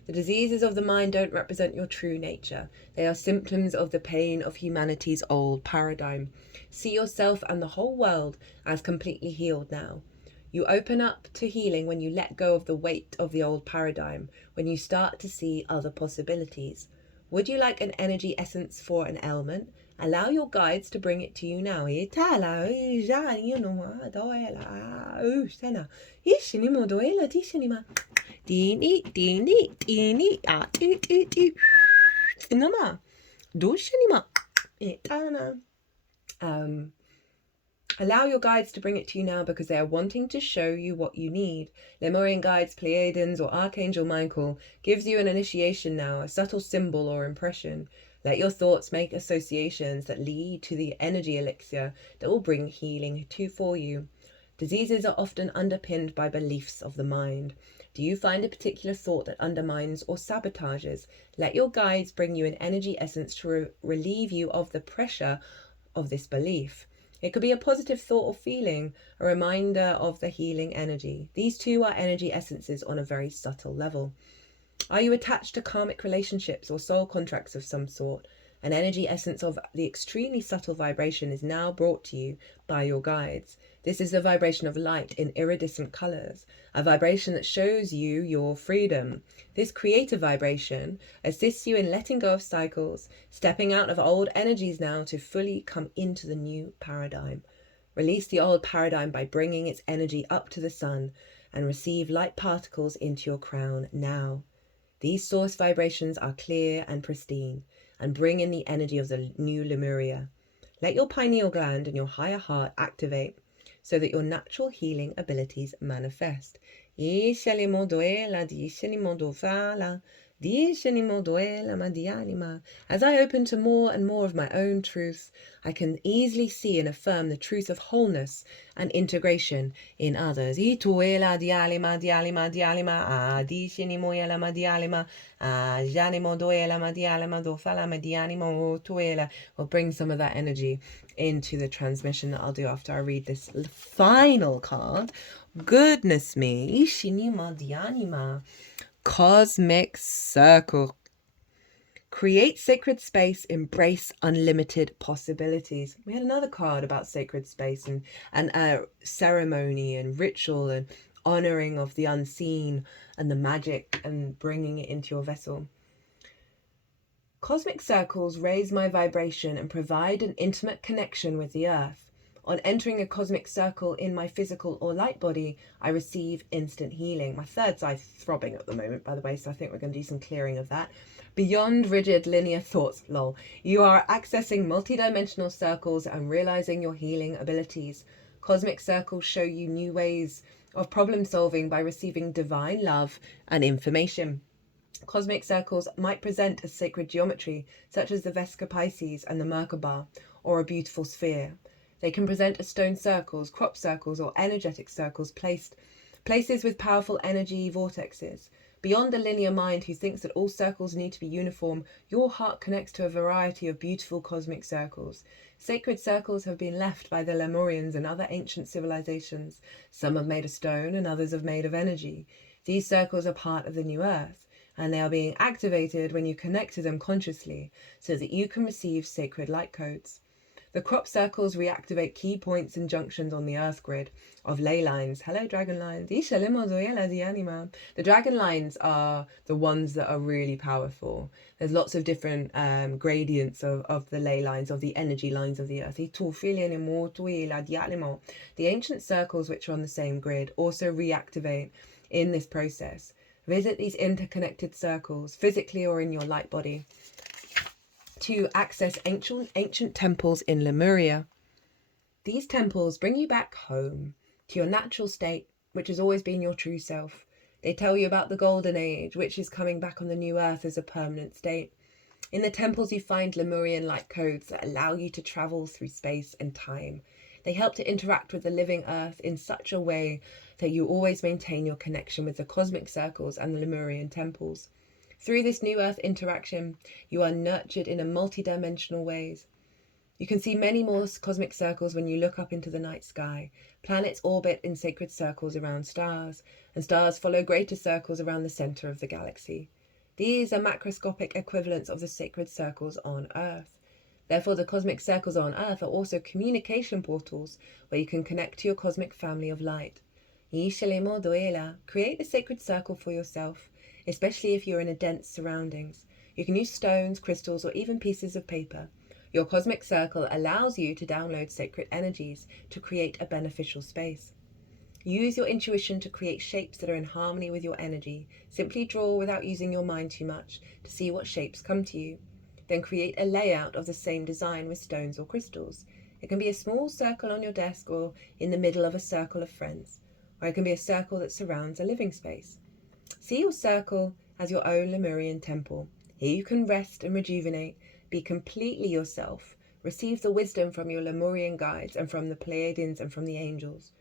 The diseases of the mind don't represent your true nature. They are symptoms of the pain of humanity's old paradigm. See yourself and the whole world as completely healed now. You open up to healing when you let go of the weight of the old paradigm, when you start to see other possibilities. Would you like an energy essence for an ailment? Allow your guides to bring it to you now. Allow your guides to bring it to you now because they are wanting to show you what you need. Lemurian guides, Pleiadians, or Archangel Michael gives you an initiation now, a subtle symbol or impression. Let your thoughts make associations that lead to the energy elixir that will bring healing for you. Diseases are often underpinned by beliefs of the mind. Do you find a particular thought that undermines or sabotages? Let your guides bring you an energy essence to relieve you of the pressure of this belief. It could be a positive thought or feeling, a reminder of the healing energy. These two are energy essences on a very subtle level. Are you attached to karmic relationships or soul contracts of some sort? An energy essence of the extremely subtle vibration is now brought to you by your guides. This is the vibration of light in iridescent colors, a vibration that shows you your freedom. This creative vibration assists you in letting go of cycles, stepping out of old energies now to fully come into the new paradigm. Release the old paradigm by bringing its energy up to the sun and receive light particles into your crown now. These source vibrations are clear and pristine and bring in the energy of the new Lemuria. Let your pineal gland and your higher heart activate so that your natural healing abilities manifest. As I open to more and more of my own truth, I can easily see and affirm the truth of wholeness and integration in others. We'll bring some of that energy into the transmission that I'll do after I read this final card. Goodness me. Cosmic Circle. Create sacred space, embrace unlimited possibilities. We had another card about sacred space and ceremony and ritual and honoring of the unseen and the magic and bringing it into your vessel. Cosmic circles raise my vibration and provide an intimate connection with the earth. On entering a cosmic circle in my physical or light body, I receive instant healing. My third eye's throbbing at the moment, by the way, so I think we're going to do some clearing of that. Beyond rigid linear thoughts, lol. You are accessing multidimensional circles and realizing your healing abilities. Cosmic circles show you new ways of problem solving by receiving divine love and information. Cosmic circles might present as sacred geometry, such as the Vesca Pisces and the Merkaba, or a beautiful sphere. They can present as stone circles, crop circles, or energetic circles, places with powerful energy vortexes. Beyond the linear mind who thinks that all circles need to be uniform, your heart connects to a variety of beautiful cosmic circles. Sacred circles have been left by the Lemurians and other ancient civilizations. Some are made of stone and others are made of energy. These circles are part of the new earth, and they are being activated when you connect to them consciously so that you can receive sacred light codes. The crop circles reactivate key points and junctions on the Earth grid of ley lines. Hello, dragon lines. The dragon lines are the ones that are really powerful. There's lots of different gradients of the ley lines, of the energy lines of the Earth. The ancient circles, which are on the same grid, also reactivate in this process. Visit these interconnected circles, physically or in your light body, to access ancient temples in Lemuria. These temples bring you back home to your natural state, which has always been your true self. They tell you about the golden age, which is coming back on the new earth as a permanent state. In the temples you find Lemurian light codes that allow you to travel through space and time. They help to interact with the living earth in such a way that you always maintain your connection with the cosmic circles and the Lemurian temples. Through this new earth interaction, you are nurtured in a multi-dimensional ways. You can see many more cosmic circles when you look up into the night sky. Planets orbit in sacred circles around stars, and stars follow greater circles around the center of the galaxy. These are macroscopic equivalents of the sacred circles on Earth. Therefore, the cosmic circles on Earth are also communication portals where you can connect to your cosmic family of light. Create a sacred circle for yourself, especially if you're in a dense surroundings. You can use stones, crystals, or even pieces of paper. Your cosmic circle allows you to download sacred energies to create a beneficial space. Use your intuition to create shapes that are in harmony with your energy. Simply draw without using your mind too much to see what shapes come to you. Then create a layout of the same design with stones or crystals. It can be a small circle on your desk or in the middle of a circle of friends, or it can be a circle that surrounds a living space. See your circle as your own Lemurian temple. Here you can rest and rejuvenate, be completely yourself, receive the wisdom from your Lemurian guides and from the Pleiadians and from the angels.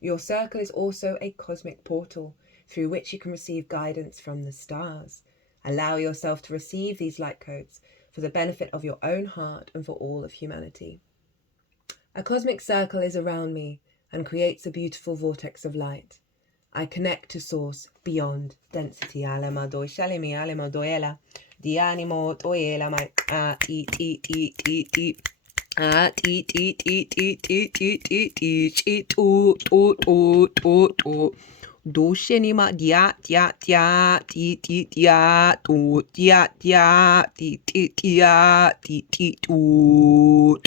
Your circle is also a cosmic portal through which you can receive guidance from the stars. Allow yourself to receive these light codes for the benefit of your own heart and for all of humanity. A cosmic circle is around me and creates a beautiful vortex of light. I connect to source beyond density. Alema doi shalimi alema doela. Di animo toela mai eat do shenima dia dia dia ti ti dia to dia dia ti ti dia ti ti to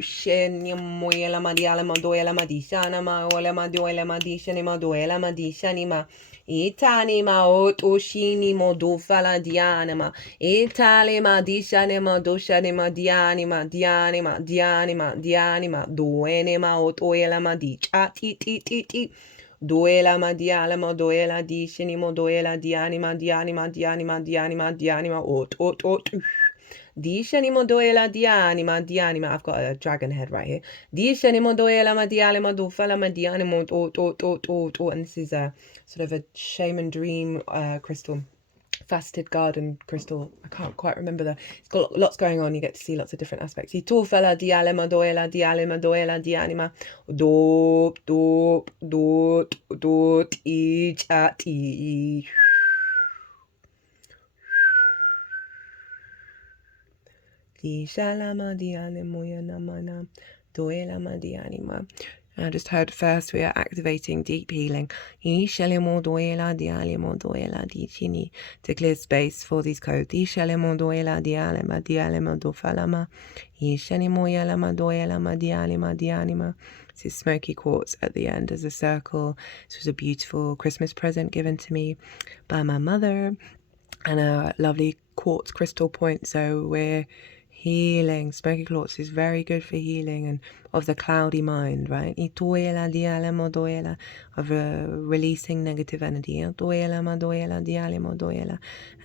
shenimoela madiala madoela madishana ma ola madoela madishanima doela madishanima Itanima otoshinimo dofala dianima. Italima dishanima doshanima dianima. Duenima otoelama dicha ti. Duela madialama doela dishanimo doela dianima. Dishanimo doela dianima. I've got a dragon head right here. Dishanimo doela madialama dofala madianimo to. And this is a sort of a shaman dream crystal, faceted garden crystal. I can't quite remember it's got lots going on. You get to see lots of different aspects. Itofela dialema doela dianima dot each at each. Shalama dianemoya namana doela madianima. I just heard first we are activating deep healing to clear space for these codes. This is smoky quartz at the end as a circle. This was a beautiful Christmas present given to me by my mother, and a lovely quartz crystal point. So we're healing. Smoky quartz is very good for healing and of the cloudy mind, right? Of releasing negative energy. And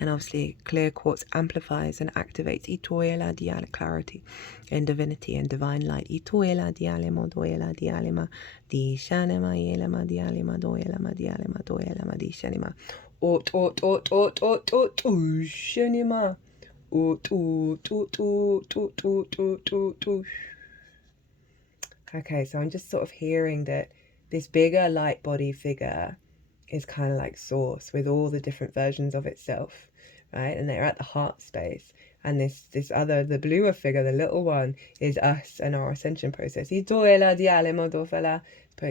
obviously clear quartz amplifies and activates clarity and divinity and divine light. Shenima. Okay, so I'm just sort of hearing that this bigger light body figure is kind of like source with all the different versions of itself. right? And they're at the heart space. And this other, the bluer figure, the little one, is us and our ascension process. Putting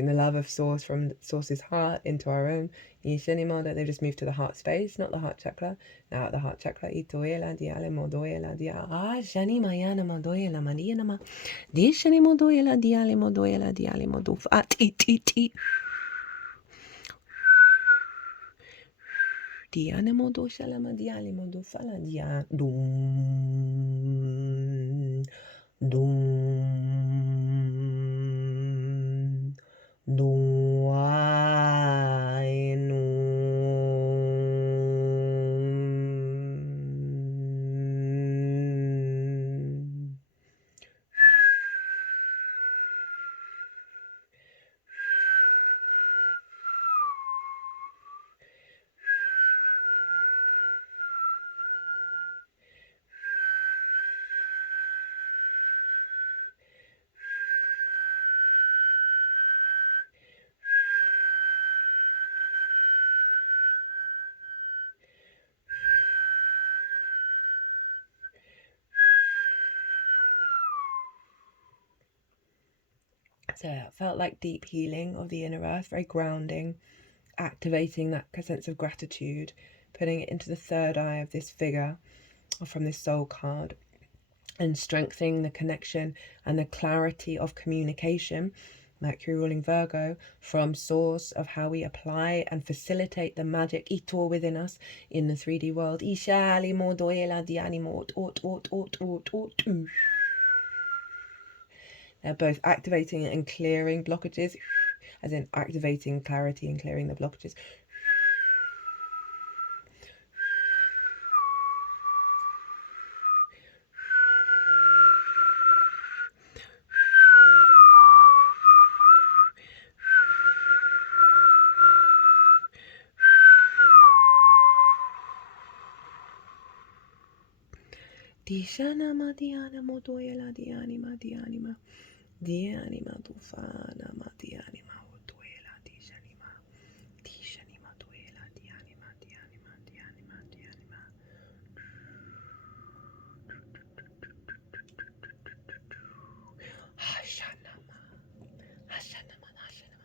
the love of source from source's heart into our own. They've just moved to the heart space, not the heart chakra. Now at the heart chakra. Dianimo do shalama dialimo do fala dia dum dum dum So it felt like deep healing of the inner earth, very grounding, activating that sense of gratitude, putting it into the third eye of this figure from this soul card, and strengthening the connection and the clarity of communication, Mercury ruling Virgo, from source of how we apply and facilitate the magic Ito within us in the 3D world. They're both activating and clearing blockages, as in activating clarity and clearing the blockages. Dishanama dianama doyela dianima dianima dianima dufana ma dianima doyela dishanima dishanima doyela dianima dianima dianima dianima hashanama hashanama hashanama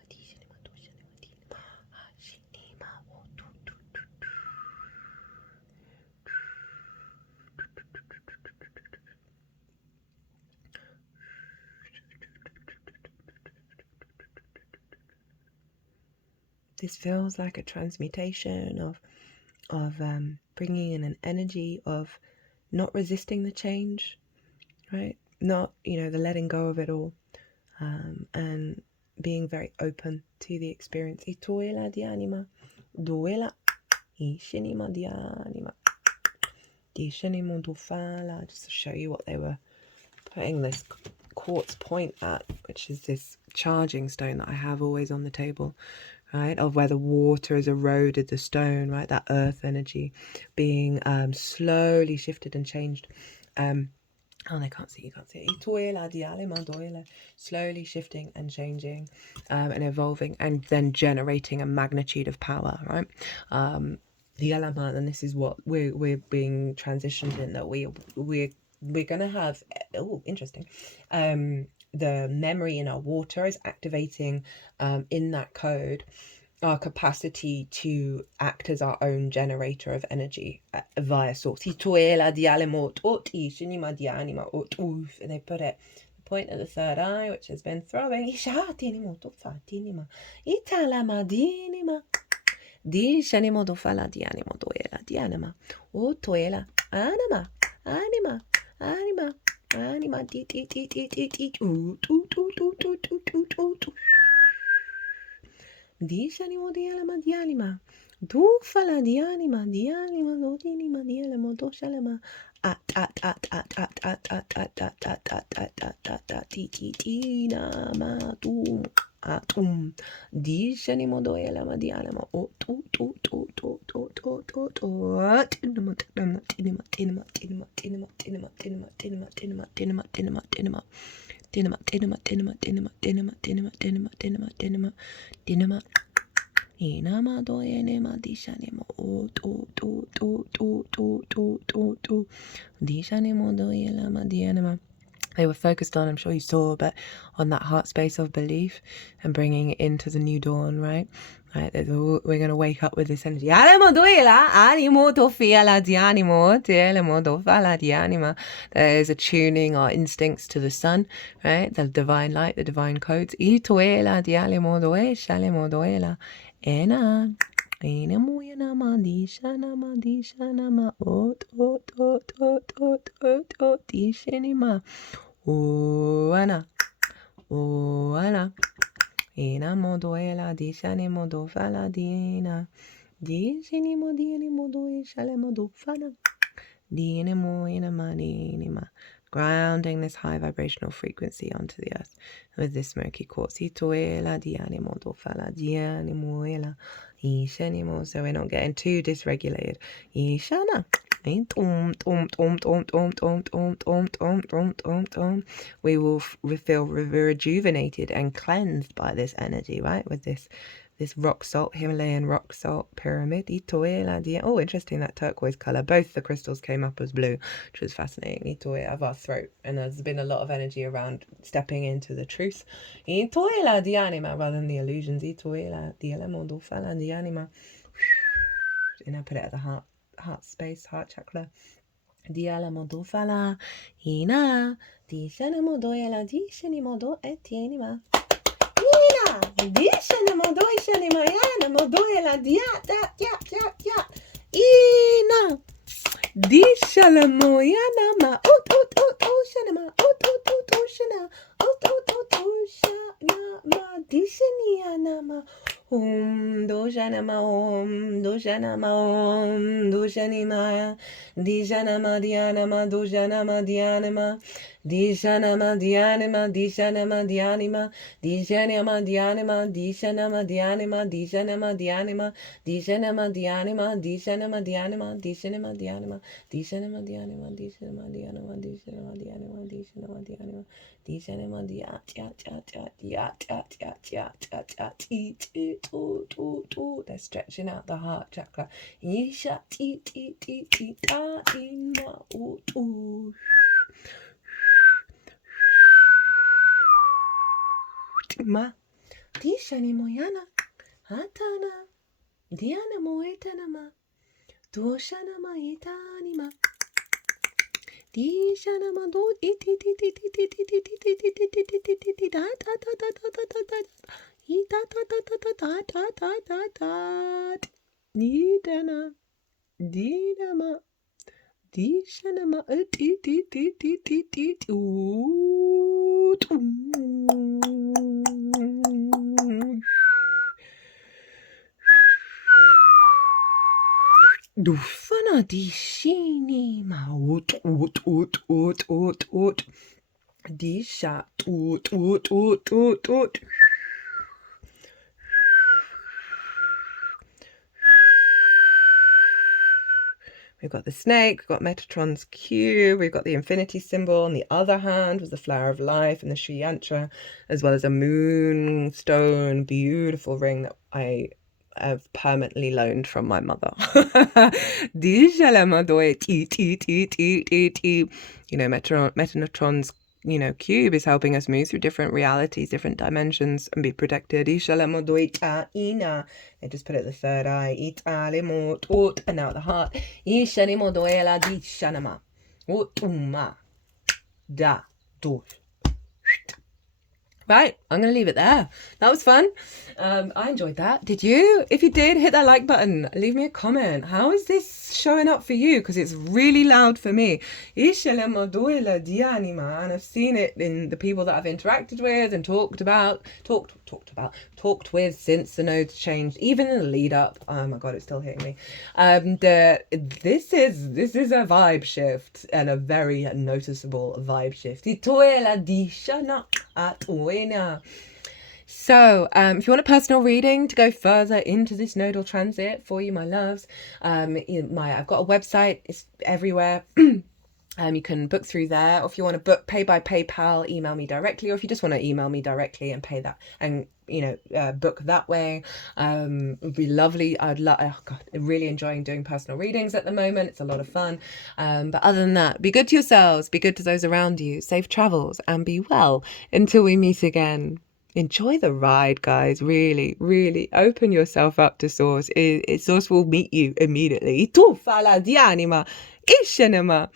dishanima dushanima dinima hashinima otu. This feels like a transmutation of bringing in an energy of not resisting the change, right? Not, the letting go of it all, and being very open to the experience. Itoela dianima, duela, ishinima dianima, dishinimo dufala. Just to show you what they were putting this quartz point at, which is this charging stone that I have always on the table, right, of where the water has eroded the stone, right, that earth energy being slowly shifted and changed. Oh, they can't see, you can't see it. Slowly shifting and changing, and evolving, and then generating a magnitude of power, right? The Yalaman, and this is what we're being transitioned in, that we're gonna have, interesting, the memory in our water is activating, in that code, our capacity to act as our own generator of energy via source. And they put it, the point at the third eye, which has been throbbing. Dishanimo dialama dialima. Dufala dianima dialima lodinima dialama doshalama. At titina matum atum. Dishanimo doyalama dialama. Dinama Inamadoyenema dishanemo o dishanemo doyelama dianema. They were focused on, I'm sure you saw, but on that heart space of belief and bringing it into the new dawn, right? Right, we're going to wake up with this energy. There is a tuning our instincts to the sun, right? The divine light, the divine codes. Ina modoela dishani modo fala dina dishini modini modo ishale modo fana dina mo ina manima, grounding this high vibrational frequency onto the earth with this smoky quartz. Itoela diani modo fala diani moela ishani mo, so we're not getting too dysregulated. Ishana. We will feel rejuvenated and cleansed by this energy, right? With this rock salt, Himalayan rock salt pyramid. Oh, interesting, that turquoise color. Both the crystals came up as blue, which was fascinating. Of our throat, and there's been a lot of energy around stepping into the truth. Rather than the illusions. And I put it at the heart space, heart chakra. Diala modo fala ina dishana modo yala dishani modo etienima ina dishana modo ishanima yana modo yala dia ina dishala moyana ma ut shanama ut shana ut shana ma dishani anama doshanama doshanima Dishanama dianama doshanama dianima Dishanama dianima Dishanama dianima Dishanama dianima Dishanama dianima Dishanama dianima Dishanama dianima Dishanama dianima Dishanama dianima Dishanama dianima Dishanama dianima Dishanama dianima Dishanama dianima Dishanama they're stretching out the heart chakra. Isha ti ta ima utu. Ma dishani moyana hatana diana moetanama doshanama itanima dishanama do iti Nidana Dinama Dishanama Dufana dishini ma ut disha ut We've got the snake, we've got Metatron's cube, we've got the infinity symbol. On the other hand was the flower of life and the Sri Yantra, as well as a moonstone, beautiful ring that I have permanently loaned from my mother. You know, Metatron's cube is helping us move through different realities, different dimensions, and be protected. They just put it at the third eye. And now at the heart. Right, I'm going to leave it there. That was fun. I enjoyed that. Did you? If you did, hit that like button. Leave me a comment. How is this showing up for you? Because it's really loud for me. And I've seen it in the people that I've interacted with and talked with since the nodes changed, even in the lead up. Oh my God, it's still hitting me. This is a vibe shift, and a very noticeable vibe shift. So if you want a personal reading to go further into this nodal transit for you, my loves, I've got a website. It's everywhere. You can book through there, or if you want to book, pay by PayPal, email me directly, or if you just want to email me directly and pay that and book that way, it would be lovely. Oh God, I'm really enjoying doing personal readings at the moment. It's a lot of fun. But other than that, be good to yourselves, be good to those around you, safe travels, and be well until we meet again. Enjoy the ride, guys. Really, really open yourself up to Source. Source will meet you immediately. Tu fala di anima, il cinema.